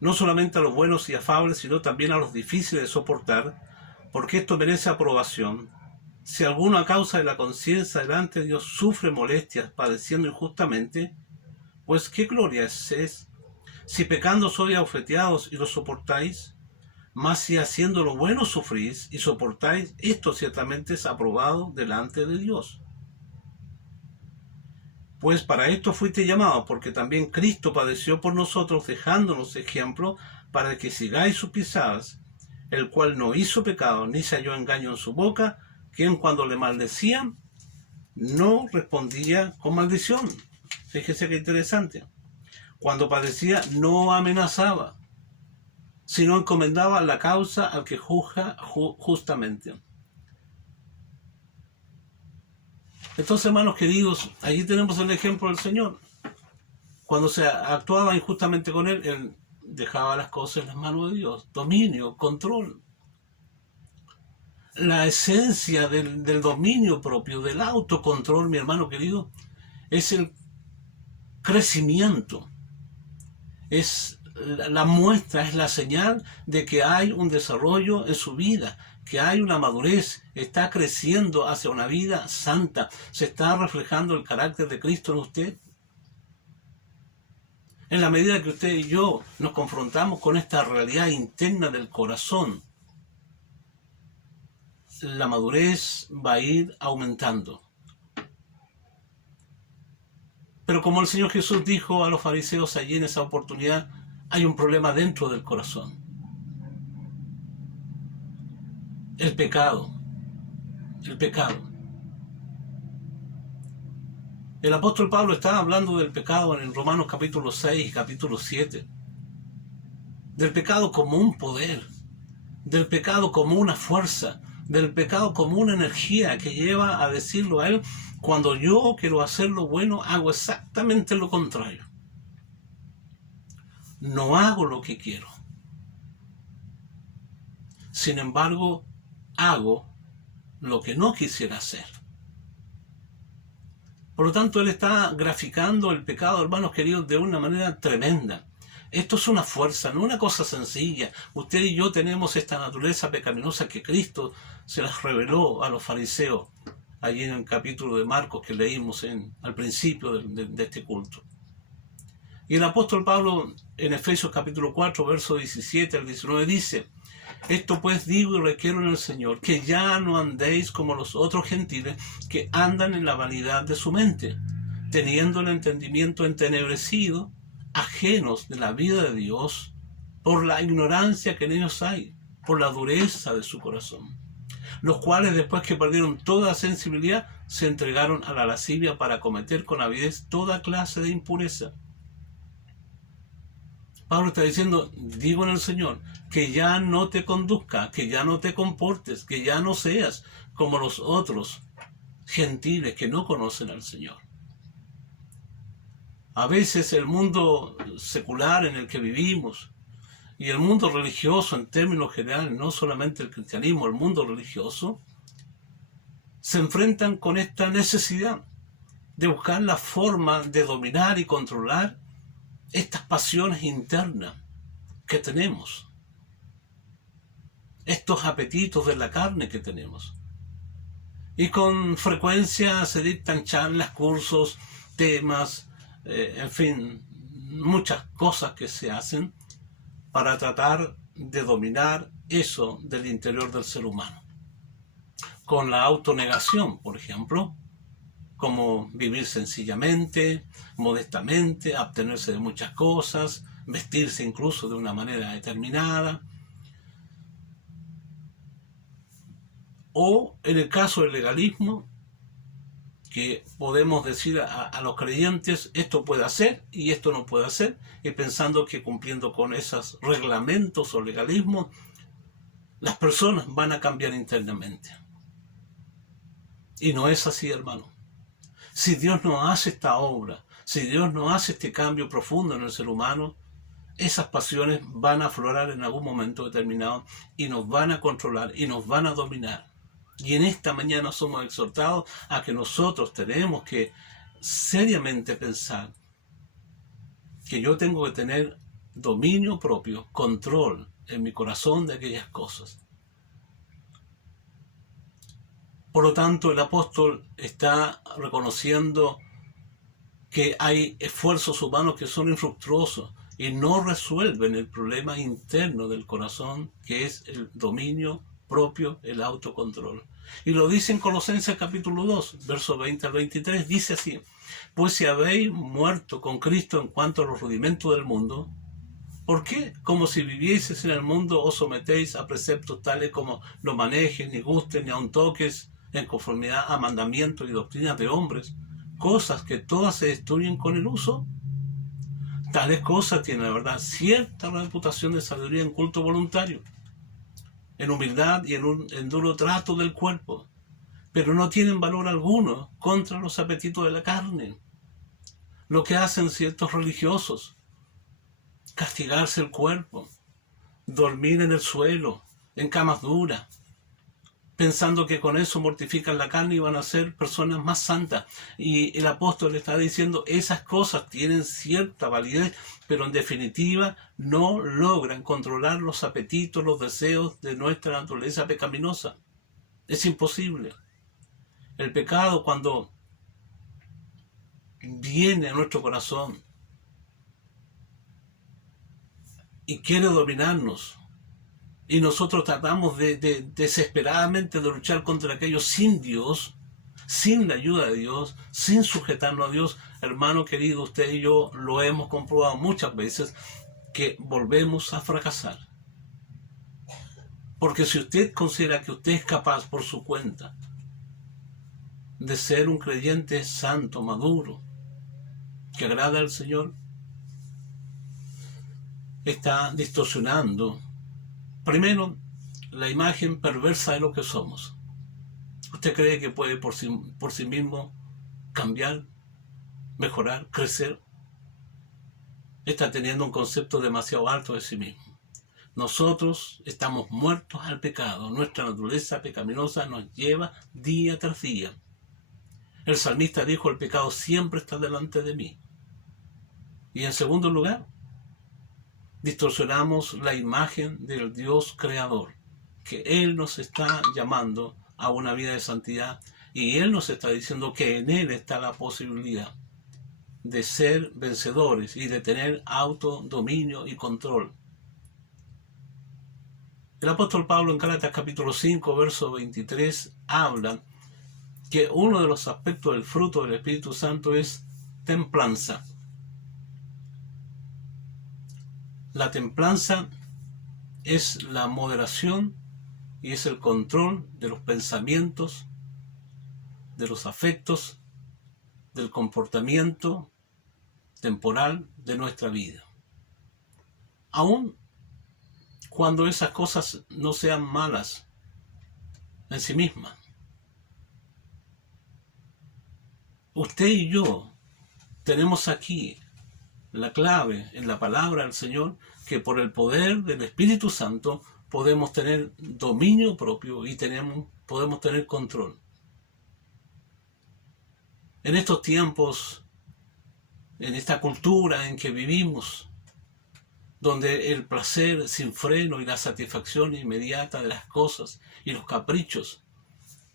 no solamente a los buenos y afables, sino también a los difíciles de soportar, porque esto merece aprobación. Si alguno a causa de la conciencia delante de Dios sufre molestias, padeciendo injustamente, pues qué gloria es si pecando sois abofeteados y lo soportáis. Mas si haciendo lo bueno sufrís y soportáis, esto ciertamente es aprobado delante de Dios. Pues para esto fuiste llamados, porque también Cristo padeció por nosotros, dejándonos ejemplo para que sigáis sus pisadas, el cual no hizo pecado, ni se halló engaño en su boca, quien cuando le maldecían, no respondía con maldición. Fíjese qué interesante. Cuando padecía, no amenazaba, sino encomendaba la causa al que juzga justamente. Entonces, hermanos queridos, allí tenemos el ejemplo del Señor. Cuando se actuaba injustamente con Él dejaba las cosas en las manos de Dios. Dominio, control. La esencia del dominio propio, del autocontrol, mi hermano querido, es el crecimiento. Es la muestra, es la señal de que hay un desarrollo en su vida, que hay una madurez, está creciendo hacia una vida santa, se está reflejando el carácter de Cristo en usted. En la medida que usted y yo nos confrontamos con esta realidad interna del corazón, la madurez va a ir aumentando. Pero como el Señor Jesús dijo a los fariseos allí en esa oportunidad, hay un problema dentro del corazón. El pecado. El pecado. El apóstol Pablo está hablando del pecado en Romanos capítulo 6 y capítulo 7. Del pecado como un poder. Del pecado como una fuerza. Del pecado como una energía que lleva a decirlo a Él: cuando yo quiero hacer lo bueno, hago exactamente lo contrario. No hago lo que quiero. sin embargo, hago lo que no quisiera hacer. Por lo tanto, él está graficando el pecado, hermanos queridos, de una manera tremenda. Esto es una fuerza, no una cosa sencilla. Usted y yo tenemos esta naturaleza pecaminosa que Cristo se las reveló a los fariseos, allí en el capítulo de Marcos que leímos al principio de este culto. Y el apóstol Pablo en Efesios capítulo 4, verso 17 al 19 dice: esto pues digo y requiero en el Señor, que ya no andéis como los otros gentiles que andan en la vanidad de su mente, teniendo el entendimiento entenebrecido, ajenos de la vida de Dios, por la ignorancia que en ellos hay, por la dureza de su corazón, los cuales después que perdieron toda sensibilidad, se entregaron a la lascivia para cometer con avidez toda clase de impureza. Pablo está diciendo, digo en el Señor, que ya no te conduzca, que ya no te comportes, que ya no seas como los otros gentiles que no conocen al Señor. A veces el mundo secular en el que vivimos y el mundo religioso en términos generales, no solamente el cristianismo, el mundo religioso, se enfrentan con esta necesidad de buscar la forma de dominar y controlar estas pasiones internas que tenemos, estos apetitos de la carne que tenemos. Y con frecuencia se dictan charlas, cursos, temas, en fin, muchas cosas que se hacen para tratar de dominar eso del interior del ser humano. Con la autonegación, por ejemplo, como vivir sencillamente, modestamente, abstenerse de muchas cosas, vestirse incluso de una manera determinada. O en el caso del legalismo, que podemos decir a los creyentes, esto puede hacer y esto no puede hacer, y pensando que cumpliendo con esos reglamentos o legalismos, las personas van a cambiar internamente. Y no es así, hermano. Si Dios no hace esta obra, si Dios no hace este cambio profundo en el ser humano, esas pasiones van a aflorar en algún momento determinado y nos van a controlar y nos van a dominar. Y en esta mañana somos exhortados a que nosotros tenemos que seriamente pensar que yo tengo que tener dominio propio, control en mi corazón de aquellas cosas. Por lo tanto, el apóstol está reconociendo que hay esfuerzos humanos que son infructuosos y no resuelven el problema interno del corazón, que es el dominio propio, el autocontrol. Y lo dice en Colosenses capítulo 2, versos 20 al 23, dice así: pues si habéis muerto con Cristo en cuanto a los rudimentos del mundo, ¿por qué, como si vivieseis en el mundo, os sometéis a preceptos tales como no manejes, ni gustes, ni aun toques, en conformidad a mandamientos y doctrinas de hombres, cosas que todas se destruyen con el uso? Tales cosas tienen, la verdad, cierta reputación de sabiduría en culto voluntario, en humildad y en duro trato del cuerpo, pero no tienen valor alguno contra los apetitos de la carne. Lo que hacen ciertos religiosos: castigarse el cuerpo, dormir en el suelo, en camas duras, pensando que con eso mortifican la carne y van a ser personas más santas. Y el apóstol le está diciendo, esas cosas tienen cierta validez, pero en definitiva no logran controlar los apetitos, los deseos de nuestra naturaleza pecaminosa. Es imposible. El pecado, cuando viene a nuestro corazón y quiere dominarnos, y nosotros tratamos desesperadamente de luchar contra aquello sin Dios, sin la ayuda de Dios, sin sujetarnos a Dios, hermano querido, usted y yo lo hemos comprobado muchas veces, que volvemos a fracasar. Porque si usted considera que usted es capaz por su cuenta de ser un creyente santo, maduro, que agrada al Señor, está distorsionando primero la imagen perversa de lo que somos. ¿Usted cree que puede por sí mismo cambiar, mejorar, crecer? Está teniendo un concepto demasiado alto de sí mismo. Nosotros estamos muertos al pecado. Nuestra naturaleza pecaminosa nos lleva día tras día. El salmista dijo, el pecado siempre está delante de mí. Y en segundo lugar, distorsionamos la imagen del Dios creador, que Él nos está llamando a una vida de santidad y Él nos está diciendo que en Él está la posibilidad de ser vencedores y de tener autodominio y control. El apóstol Pablo en Gálatas capítulo 5, verso 23 habla que uno de los aspectos del fruto del Espíritu Santo es templanza. La templanza es la moderación y es el control de los pensamientos, de los afectos, del comportamiento temporal de nuestra vida. Aun cuando esas cosas no sean malas en sí mismas. Usted y yo tenemos aquí la clave en la palabra del Señor, que por el poder del Espíritu Santo podemos tener dominio propio y podemos tener control. En estos tiempos, en esta cultura en que vivimos, donde el placer sin freno y la satisfacción inmediata de las cosas y los caprichos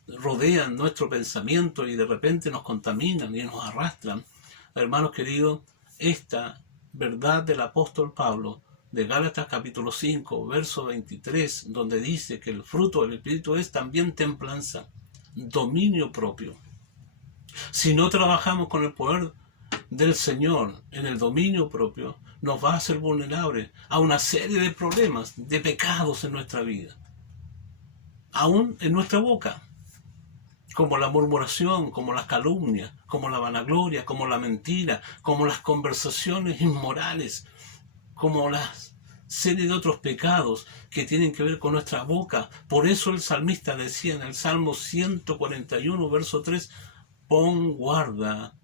rodean nuestro pensamiento y de repente nos contaminan y nos arrastran, hermanos queridos, esta verdad del apóstol Pablo de Gálatas capítulo 5, verso 23, donde dice que el fruto del Espíritu es también templanza, dominio propio. Si no trabajamos con el poder del Señor en el dominio propio, nos va a hacer vulnerables a una serie de problemas, de pecados en nuestra vida, aún en nuestra boca, como la murmuración, como las calumnias, como la vanagloria, como la mentira, como las conversaciones inmorales, como la serie de otros pecados que tienen que ver con nuestra boca. Por eso el salmista decía en el Salmo 141, verso 3, pon guarda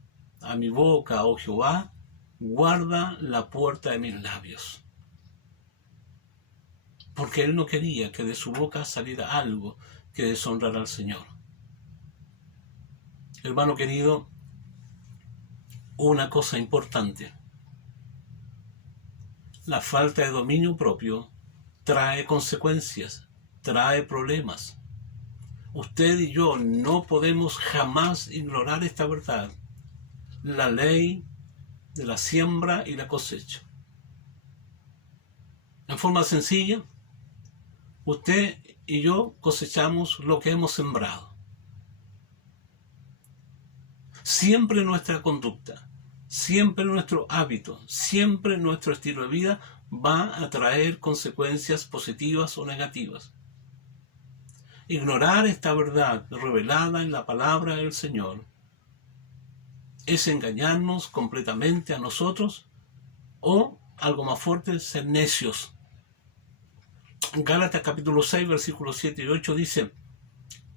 a mi boca, oh Jehová, guarda la puerta de mis labios. Porque él no quería que de su boca saliera algo que deshonrara al Señor. Hermano querido, una cosa importante. La falta de dominio propio trae consecuencias, trae problemas. Usted y yo no podemos jamás ignorar esta verdad. La ley de la siembra y la cosecha. En forma sencilla, usted y yo cosechamos lo que hemos sembrado. Siempre nuestra conducta, siempre nuestro hábito, siempre nuestro estilo de vida va a traer consecuencias positivas o negativas. Ignorar esta verdad revelada en la palabra del Señor es engañarnos completamente a nosotros o, algo más fuerte, ser necios. Gálatas capítulo 6, versículos 7 y 8 dice: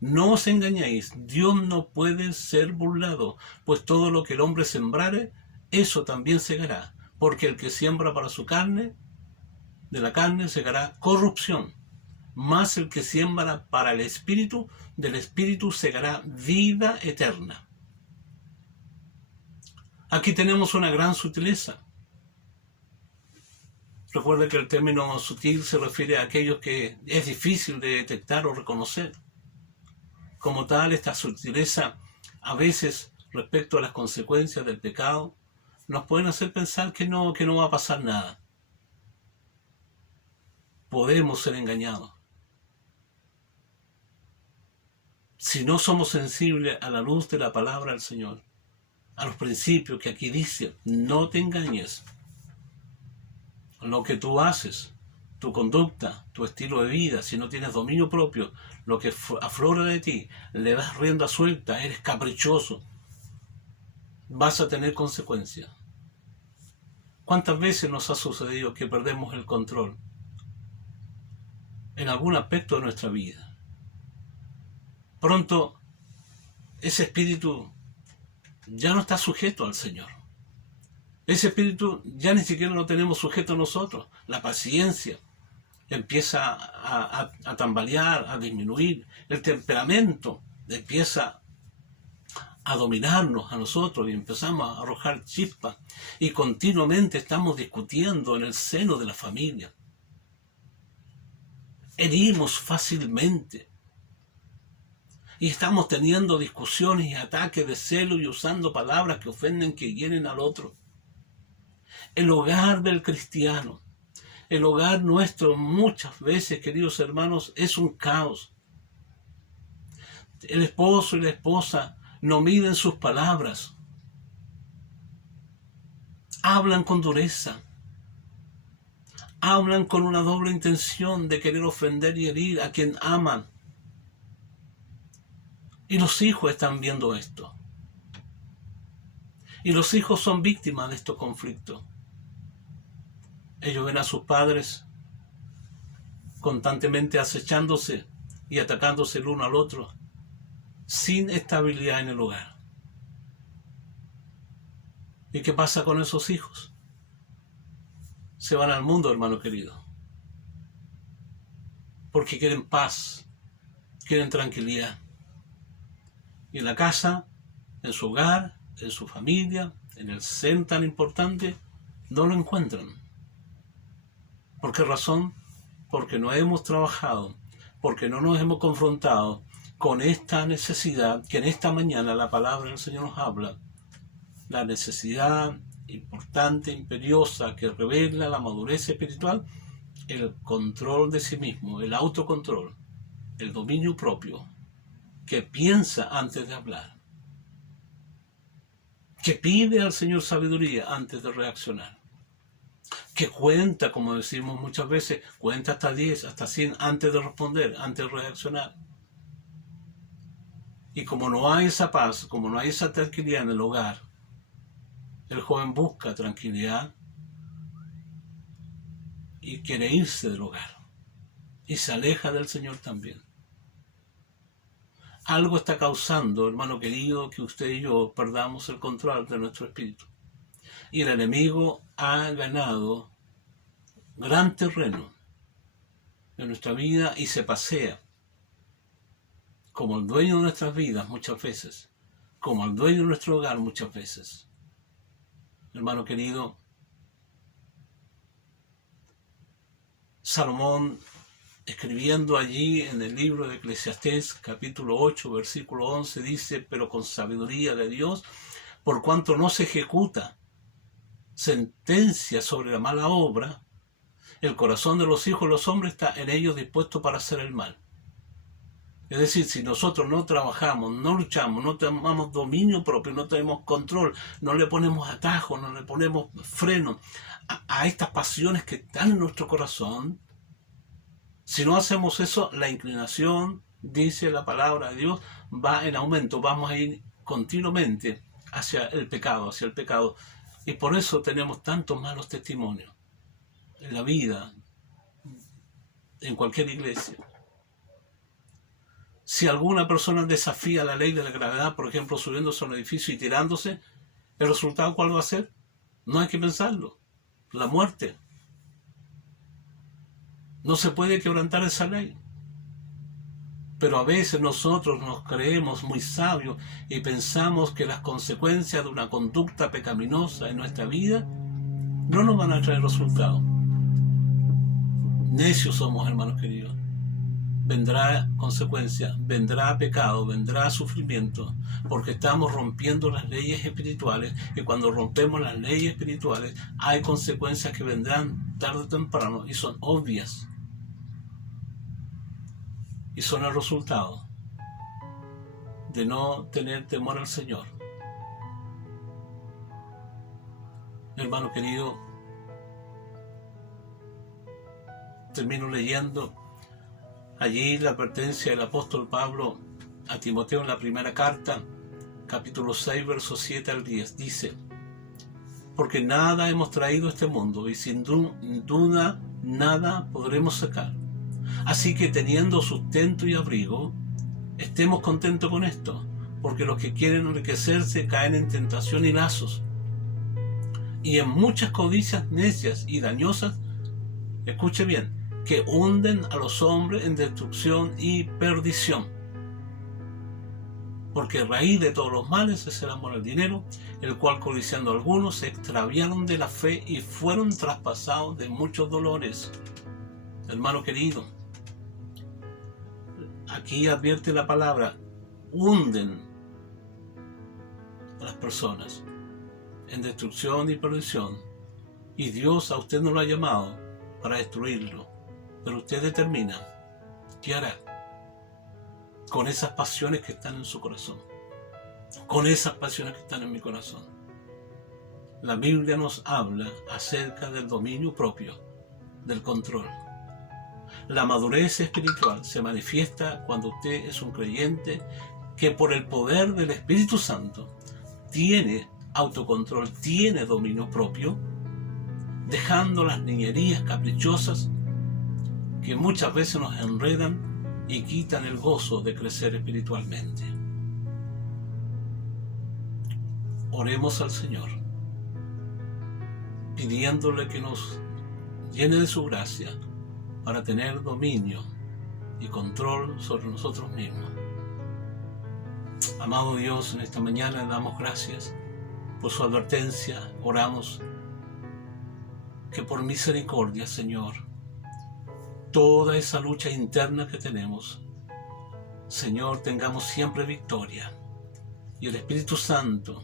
no os engañéis, Dios no puede ser burlado, pues todo lo que el hombre sembrare, eso también segará, porque el que siembra para su carne, de la carne segará corrupción, mas el que siembra para el Espíritu, del Espíritu segará vida eterna. Aquí tenemos una gran sutileza. Recuerda que el término sutil se refiere a aquellos que es difícil de detectar o reconocer. Como tal, esta sutileza, a veces respecto a las consecuencias del pecado, nos pueden hacer pensar que no va a pasar nada. Podemos ser engañados. Si no somos sensibles a la luz de la palabra del Señor, a los principios que aquí dice, no te engañes. Lo que tú haces, tu conducta, tu estilo de vida, si no tienes dominio propio, lo que aflora de ti, le das rienda suelta, eres caprichoso, vas a tener consecuencias. ¿Cuántas veces nos ha sucedido que perdemos el control en algún aspecto de nuestra vida? Pronto, ese espíritu ya no está sujeto al Señor. Ese espíritu ya ni siquiera lo tenemos sujeto a nosotros. La paciencia, empieza a tambalear, a disminuir. El temperamento empieza a dominarnos a nosotros y empezamos a arrojar chispas y continuamente estamos discutiendo en el seno de la familia. Herimos fácilmente y estamos teniendo discusiones y ataques de celo y usando palabras que ofenden, que hieren al otro. El hogar del cristiano, el hogar nuestro muchas veces, queridos hermanos, es un caos. El esposo y la esposa no miden sus palabras, hablan con dureza, hablan con una doble intención de querer ofender y herir a quien aman. Y los hijos están viendo esto. Y los hijos son víctimas de estos conflictos. Ellos ven a sus padres constantemente acechándose y atacándose el uno al otro, sin estabilidad en el hogar. ¿Y qué pasa con esos hijos? Se van al mundo, hermano querido, porque quieren paz, quieren tranquilidad. Y en la casa, en su hogar, en su familia, en el ser tan importante, no lo encuentran. ¿Por qué razón? Porque no hemos trabajado, porque no nos hemos confrontado con esta necesidad que en esta mañana la palabra del Señor nos habla. La necesidad importante, imperiosa, que revela la madurez espiritual, el control de sí mismo, el autocontrol, el dominio propio, que piensa antes de hablar, que pide al Señor sabiduría antes de reaccionar, que cuenta, como decimos muchas veces, cuenta hasta 10, hasta 100 antes de responder, antes de reaccionar. Y como no hay esa paz, como no hay esa tranquilidad en el hogar, el joven busca tranquilidad y quiere irse del hogar y se aleja del Señor también. Algo está causando, hermano querido, que usted y yo perdamos el control de nuestro espíritu. Y el enemigo ha ganado gran terreno en nuestra vida y se pasea como el dueño de nuestras vidas muchas veces, como el dueño de nuestro hogar muchas veces. Hermano querido, Salomón, escribiendo allí en el libro de Eclesiastés, capítulo 8, versículo 11, dice: pero con sabiduría de Dios, por cuanto no se ejecuta sentencia sobre la mala obra, el corazón de los hijos de los hombres está en ellos dispuesto para hacer el mal. Es decir, si nosotros no trabajamos, no luchamos, no tomamos dominio propio, no tenemos control, no le ponemos atajo, no le ponemos freno a estas pasiones que están en nuestro corazón, si no hacemos eso, la inclinación, dice la palabra de Dios, va en aumento. Vamos a ir continuamente hacia el pecado, Y por eso tenemos tantos malos testimonios en la vida, en cualquier iglesia. Si alguna persona desafía la ley de la gravedad, por ejemplo, subiéndose a un edificio y tirándose, ¿el resultado cuál va a ser? No hay que pensarlo. La muerte. No se puede quebrantar esa ley. Pero a veces nosotros nos creemos muy sabios y pensamos que las consecuencias de una conducta pecaminosa en nuestra vida no nos van a traer resultados. Necios somos, hermanos queridos. Vendrá consecuencia, vendrá pecado, vendrá sufrimiento, porque estamos rompiendo las leyes espirituales, y cuando rompemos las leyes espirituales hay consecuencias que vendrán tarde o temprano y son obvias. Y son el resultado de no tener temor al Señor. Hermano querido, termino leyendo allí la advertencia del apóstol Pablo a Timoteo en la primera carta, capítulo 6, versos 7 al 10. Dice: porque nada hemos traído a este mundo y sin duda nada podremos sacar. Así que teniendo sustento y abrigo, estemos contentos con esto, porque los que quieren enriquecerse caen en tentación y lazos, y en muchas codicias necias y dañosas, escuche bien, que hunden a los hombres en destrucción y perdición. Porque raíz de todos los males es el amor al dinero, el cual codiciando algunos se extraviaron de la fe y fueron traspasados de muchos dolores. Hermano querido, aquí advierte la palabra, hunden a las personas en destrucción y perdición. Y Dios a usted no lo ha llamado para destruirlo, pero usted determina qué hará con esas pasiones que están en su corazón, con esas pasiones que están en mi corazón. La Biblia nos habla acerca del dominio propio, del control. La madurez espiritual se manifiesta cuando usted es un creyente que por el poder del Espíritu Santo tiene autocontrol, tiene dominio propio, dejando las niñerías caprichosas que muchas veces nos enredan y quitan el gozo de crecer espiritualmente. Oremos al Señor, pidiéndole que nos llene de su gracia para tener dominio y control sobre nosotros mismos. Amado Dios, en esta mañana le damos gracias por su advertencia. Oramos que por misericordia, Señor, toda esa lucha interna que tenemos, Señor, tengamos siempre victoria y el Espíritu Santo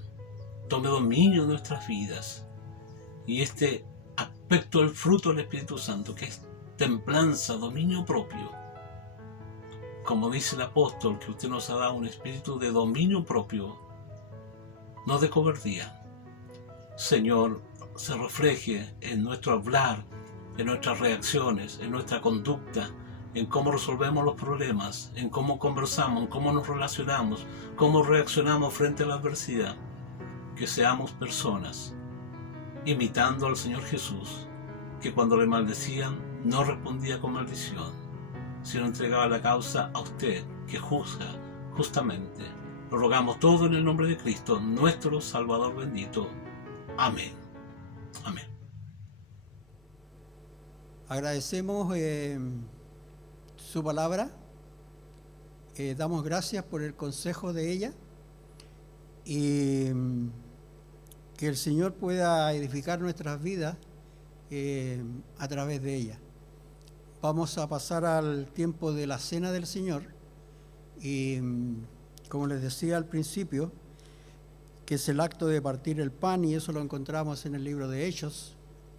tome dominio de nuestras vidas. Y este aspecto del fruto del Espíritu Santo, que es templanza, dominio propio, como dice el apóstol, que usted nos ha dado un espíritu de dominio propio, no de cobardía. Señor, se refleje en nuestro hablar, en nuestras reacciones, en nuestra conducta, en cómo resolvemos los problemas, en cómo conversamos, en cómo nos relacionamos, cómo reaccionamos frente a la adversidad. Que seamos personas imitando al Señor Jesús, que cuando le maldecían no respondía con maldición, sino entregaba la causa a usted, que juzga justamente. Lo rogamos todo en el nombre de Cristo, nuestro Salvador bendito. Amén. Amén. Agradecemos su palabra, damos gracias por el consejo de ella y que el Señor pueda edificar nuestras vidas a través de ella. Vamos a pasar al tiempo de la cena del Señor y como les decía al principio, que es el acto de partir el pan, y eso lo encontramos en el libro de Hechos,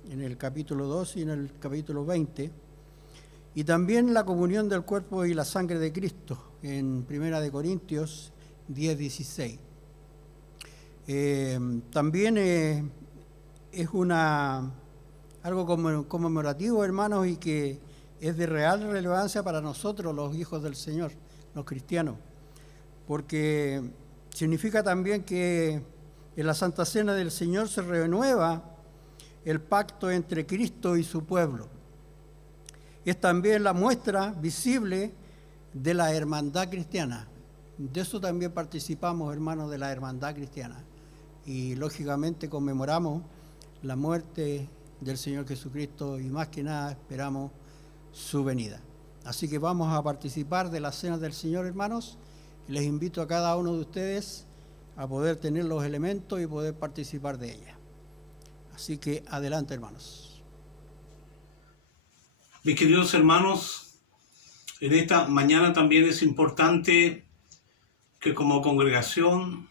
en el capítulo 2 y en el capítulo 20, y también la comunión del cuerpo y la sangre de Cristo, en 1 Corintios 10:16. También es algo conmemorativo, hermanos, y que es de real relevancia para nosotros, los hijos del Señor, los cristianos, porque significa también que en la Santa Cena del Señor se renueva el pacto entre Cristo y su pueblo. Es también la muestra visible de la hermandad cristiana. De eso también participamos, hermanos, de la hermandad cristiana. Y lógicamente conmemoramos la muerte del Señor Jesucristo y más que nada esperamos su venida. Así que vamos a participar de la cena del Señor, hermanos. Les invito a cada uno de ustedes a poder tener los elementos y poder participar de ella. Así que adelante, hermanos. Mis queridos hermanos, en esta mañana también es importante que como congregación,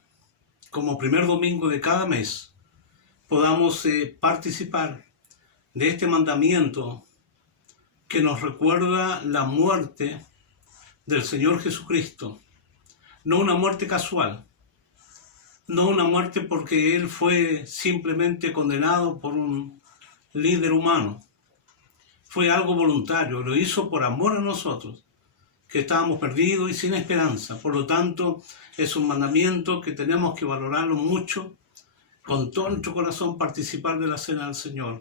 como primer domingo de cada mes, podamos participar de este mandamiento que nos recuerda la muerte del Señor Jesucristo. No una muerte casual, no una muerte porque Él fue simplemente condenado por un líder humano. Fue algo voluntario, lo hizo por amor a nosotros, que estábamos perdidos y sin esperanza. Por lo tanto, es un mandamiento que tenemos que valorarlo mucho, con todo nuestro corazón participar de la cena del Señor.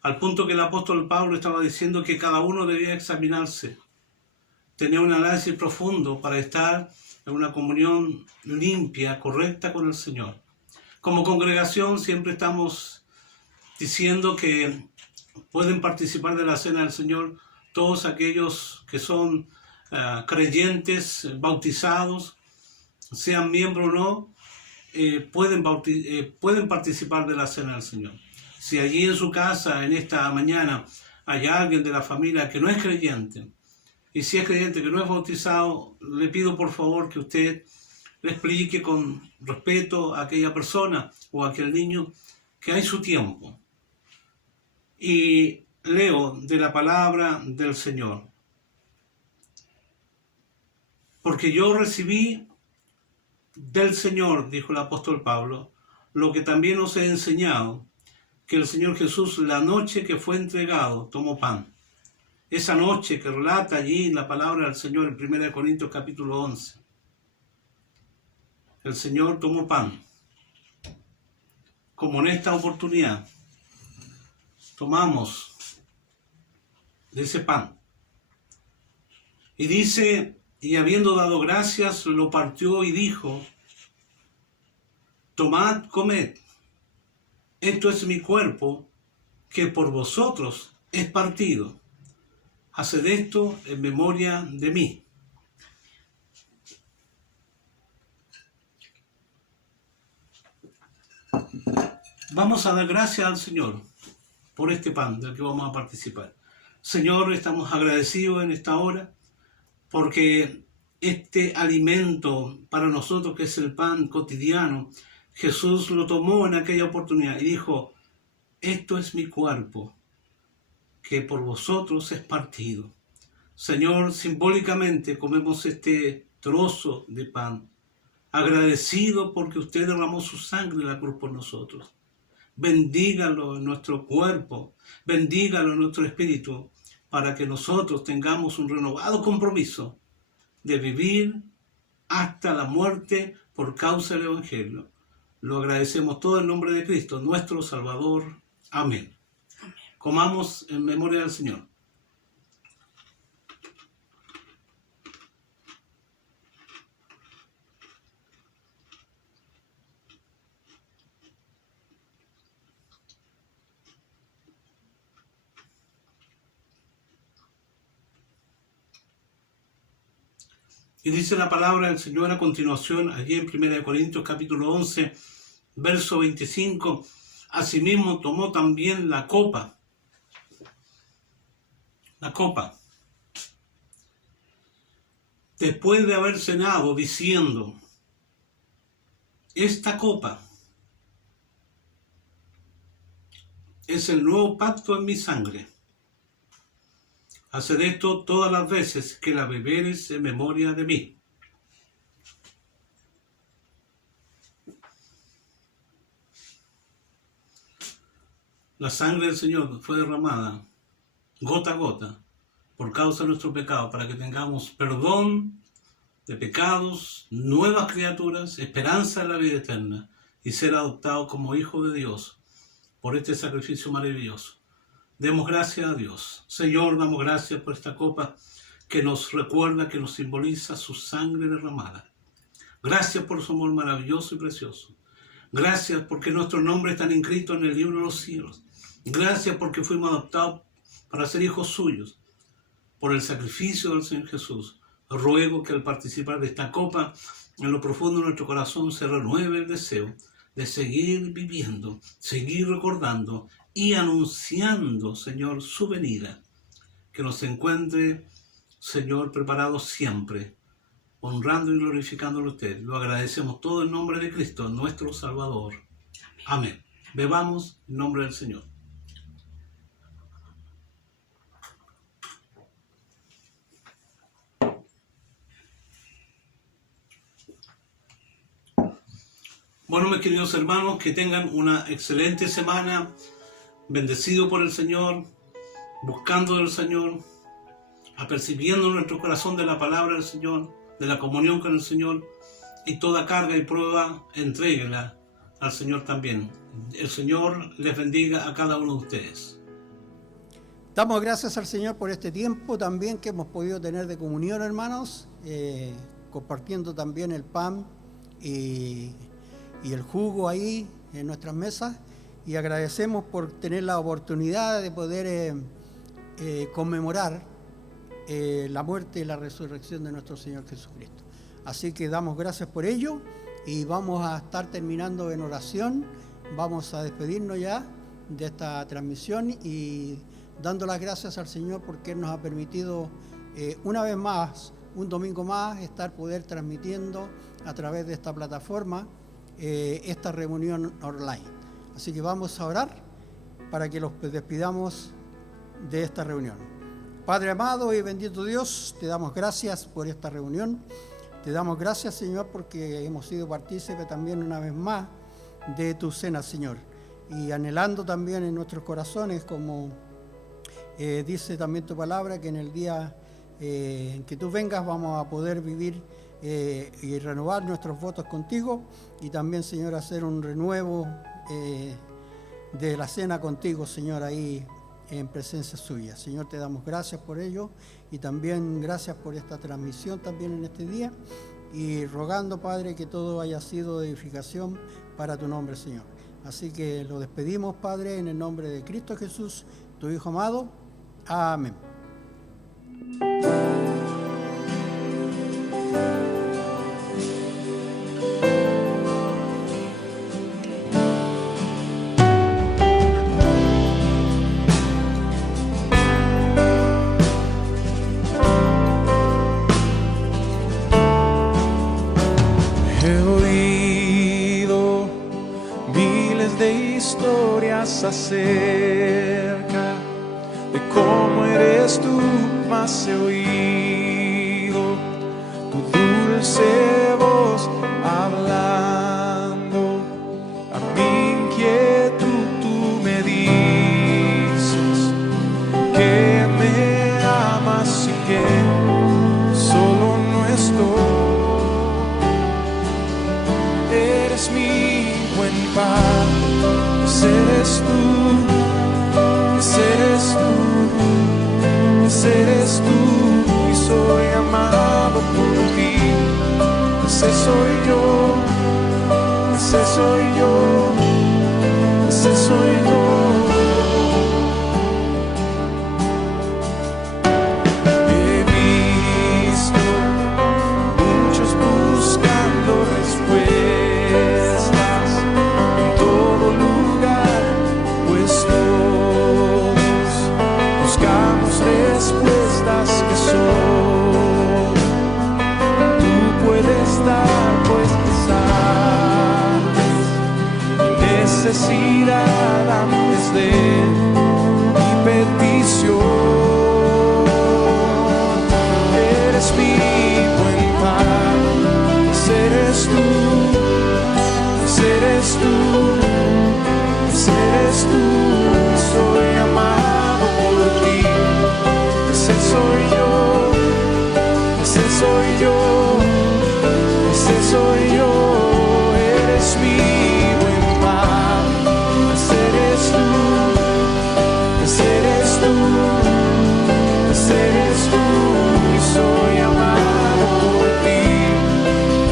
Al punto que el apóstol Pablo estaba diciendo que cada uno debía examinarse, tener un análisis profundo para estar en una comunión limpia, correcta con el Señor. Como congregación siempre estamos diciendo que pueden participar de la cena del Señor todos aquellos que son creyentes, bautizados, sean miembros o no, pueden participar de la cena del Señor. Si allí en su casa, en esta mañana, hay alguien de la familia que no es creyente, y si es creyente que no es bautizado, le pido por favor que usted le explique con respeto a aquella persona o a aquel niño que hay su tiempo. Y leo de la palabra del Señor. Porque yo recibí del Señor, dijo el apóstol Pablo, lo que también os he enseñado, que el Señor Jesús, la noche que fue entregado, tomó pan. Esa noche que relata allí la palabra del Señor en 1 Corintios capítulo 11. El Señor tomó pan. Como en esta oportunidad, tomamos de ese pan. Y dice, y habiendo dado gracias, lo partió y dijo, tomad, comed, esto es mi cuerpo, que por vosotros es partido. Haced esto en memoria de mí. Vamos a dar gracias al Señor por este pan del que vamos a participar. Señor, estamos agradecidos en esta hora porque este alimento para nosotros, que es el pan cotidiano, Jesús lo tomó en aquella oportunidad y dijo, esto es mi cuerpo, que por vosotros es partido. Señor, simbólicamente comemos este trozo de pan, agradecido porque usted derramó su sangre en la cruz por nosotros. Bendígalo en nuestro cuerpo, bendígalo en nuestro espíritu, para que nosotros tengamos un renovado compromiso de vivir hasta la muerte por causa del Evangelio. Lo agradecemos todo en nombre de Cristo, nuestro Salvador. Amén. Amén. Comamos en memoria del Señor. Y dice la palabra del Señor a continuación, allí en 1 Corintios capítulo 11, verso 25, asimismo tomó también la copa, después de haber cenado, diciendo, esta copa es el nuevo pacto en mi sangre. Haced esto todas las veces que la beberes en memoria de mí. La sangre del Señor fue derramada gota a gota por causa de nuestro pecado, para que tengamos perdón de pecados, nuevas criaturas, esperanza en la vida eterna y ser adoptados como hijos de Dios por este sacrificio maravilloso. Demos gracias a Dios. Señor, damos gracias por esta copa que nos recuerda, que nos simboliza su sangre derramada. Gracias por su amor maravilloso y precioso. Gracias porque nuestros nombres están inscritos en el libro de los cielos. Gracias porque fuimos adoptados para ser hijos suyos por el sacrificio del Señor Jesús. Ruego que al participar de esta copa, en lo profundo de nuestro corazón se renueve el deseo de seguir viviendo, seguir recordando y anunciando, Señor, su venida. Que nos encuentre, Señor, preparados siempre, honrando y glorificándolo a usted. Lo agradecemos todo en nombre de Cristo, nuestro Salvador. Amén. Bebamos en nombre del Señor. Bueno, mis queridos hermanos, que tengan una excelente semana, bendecido por el Señor, buscando del Señor, apercibiendo en nuestro corazón de la palabra del Señor, de la comunión con el Señor, y toda carga y prueba, entréguela al Señor también. El Señor les bendiga a cada uno de ustedes. Damos gracias al Señor por este tiempo también que hemos podido tener de comunión, hermanos, compartiendo también el pan y el jugo ahí en nuestras mesas, y agradecemos por tener la oportunidad de poder conmemorar la muerte y la resurrección de nuestro Señor Jesucristo. Así que damos gracias por ello y vamos a estar terminando en oración. Vamos a despedirnos ya de esta transmisión y dando las gracias al Señor porque Él nos ha permitido una vez más, un domingo más, poder transmitiendo a través de esta plataforma esta reunión online. Así que vamos a orar para que los despidamos de esta reunión. Padre amado y bendito Dios, te damos gracias por esta reunión. Te damos gracias, Señor, porque hemos sido partícipes también una vez más de tu cena, Señor. Y anhelando también en nuestros corazones, como dice también tu palabra, que en el día en que tú vengas vamos a poder vivir y renovar nuestros votos contigo y también, Señor, hacer un renuevo de la cena contigo, Señor, ahí en presencia suya. Señor, te damos gracias por ello y también gracias por esta transmisión también en este día y rogando, Padre, que todo haya sido de edificación para tu nombre, Señor. Así que lo despedimos, Padre, en el nombre de Cristo Jesús, tu Hijo amado. Amén. He oído miles de historias acerca de cómo eres tú, mas he oído tu dulce voz hablando a mi inquietud. Tú me dices que me amas y que solo no estoy. Eres mi buen Padre, eres tú, eres tú, eres tú, y soy amado por ti. Ese soy yo, ese soy yo, ese soy yo. He visto muchos buscando respuestas en todo lugar, pues todos buscamos respuestas que solo tú puedes dar, pues te sabes mi necesidad antes de mi petición. Eres mi buen Padre, eres tú, eres tú, eres tú, y soy amado por ti. Ese soy yo, ese soy yo, ese soy yo. Eres mi buen Padre, eres tú, eres tú, eres tú, y soy amado por ti.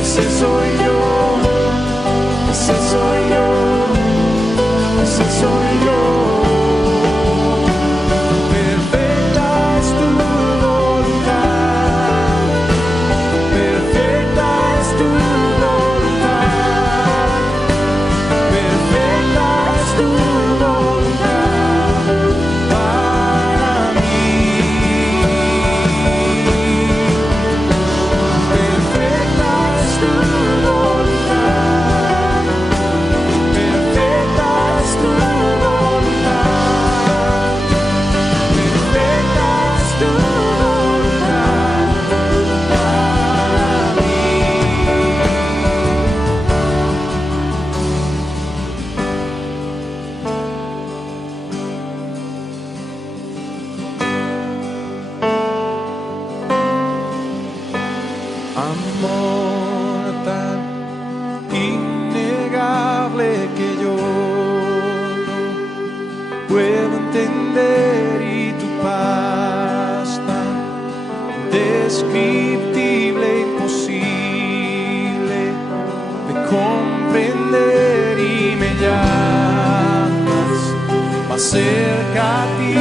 Ese soy yo, ese soy yo, ese soy yo. Perfecta es tu voluntad, perfecta es tu voluntad, perfecta es tu voluntad para mí. Perfecta es tu voluntad, perfecta es tu voluntad, perfecta es tu voluntad para mí. Amor tan innegable que yo no puedo entender, y tu paz tan indescriptible, imposible de comprender, y me llamas más cerca a ti,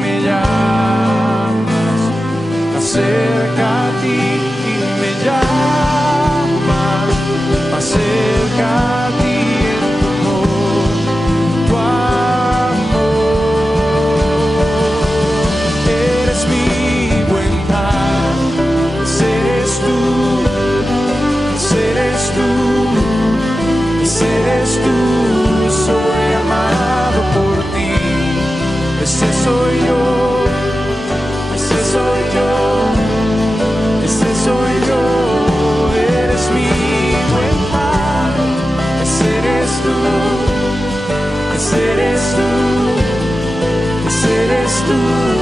me llamas ese soy yo, ese soy yo, ese soy yo. Eres mi buen Padre, ese eres tú, ese eres tú, ese eres tú.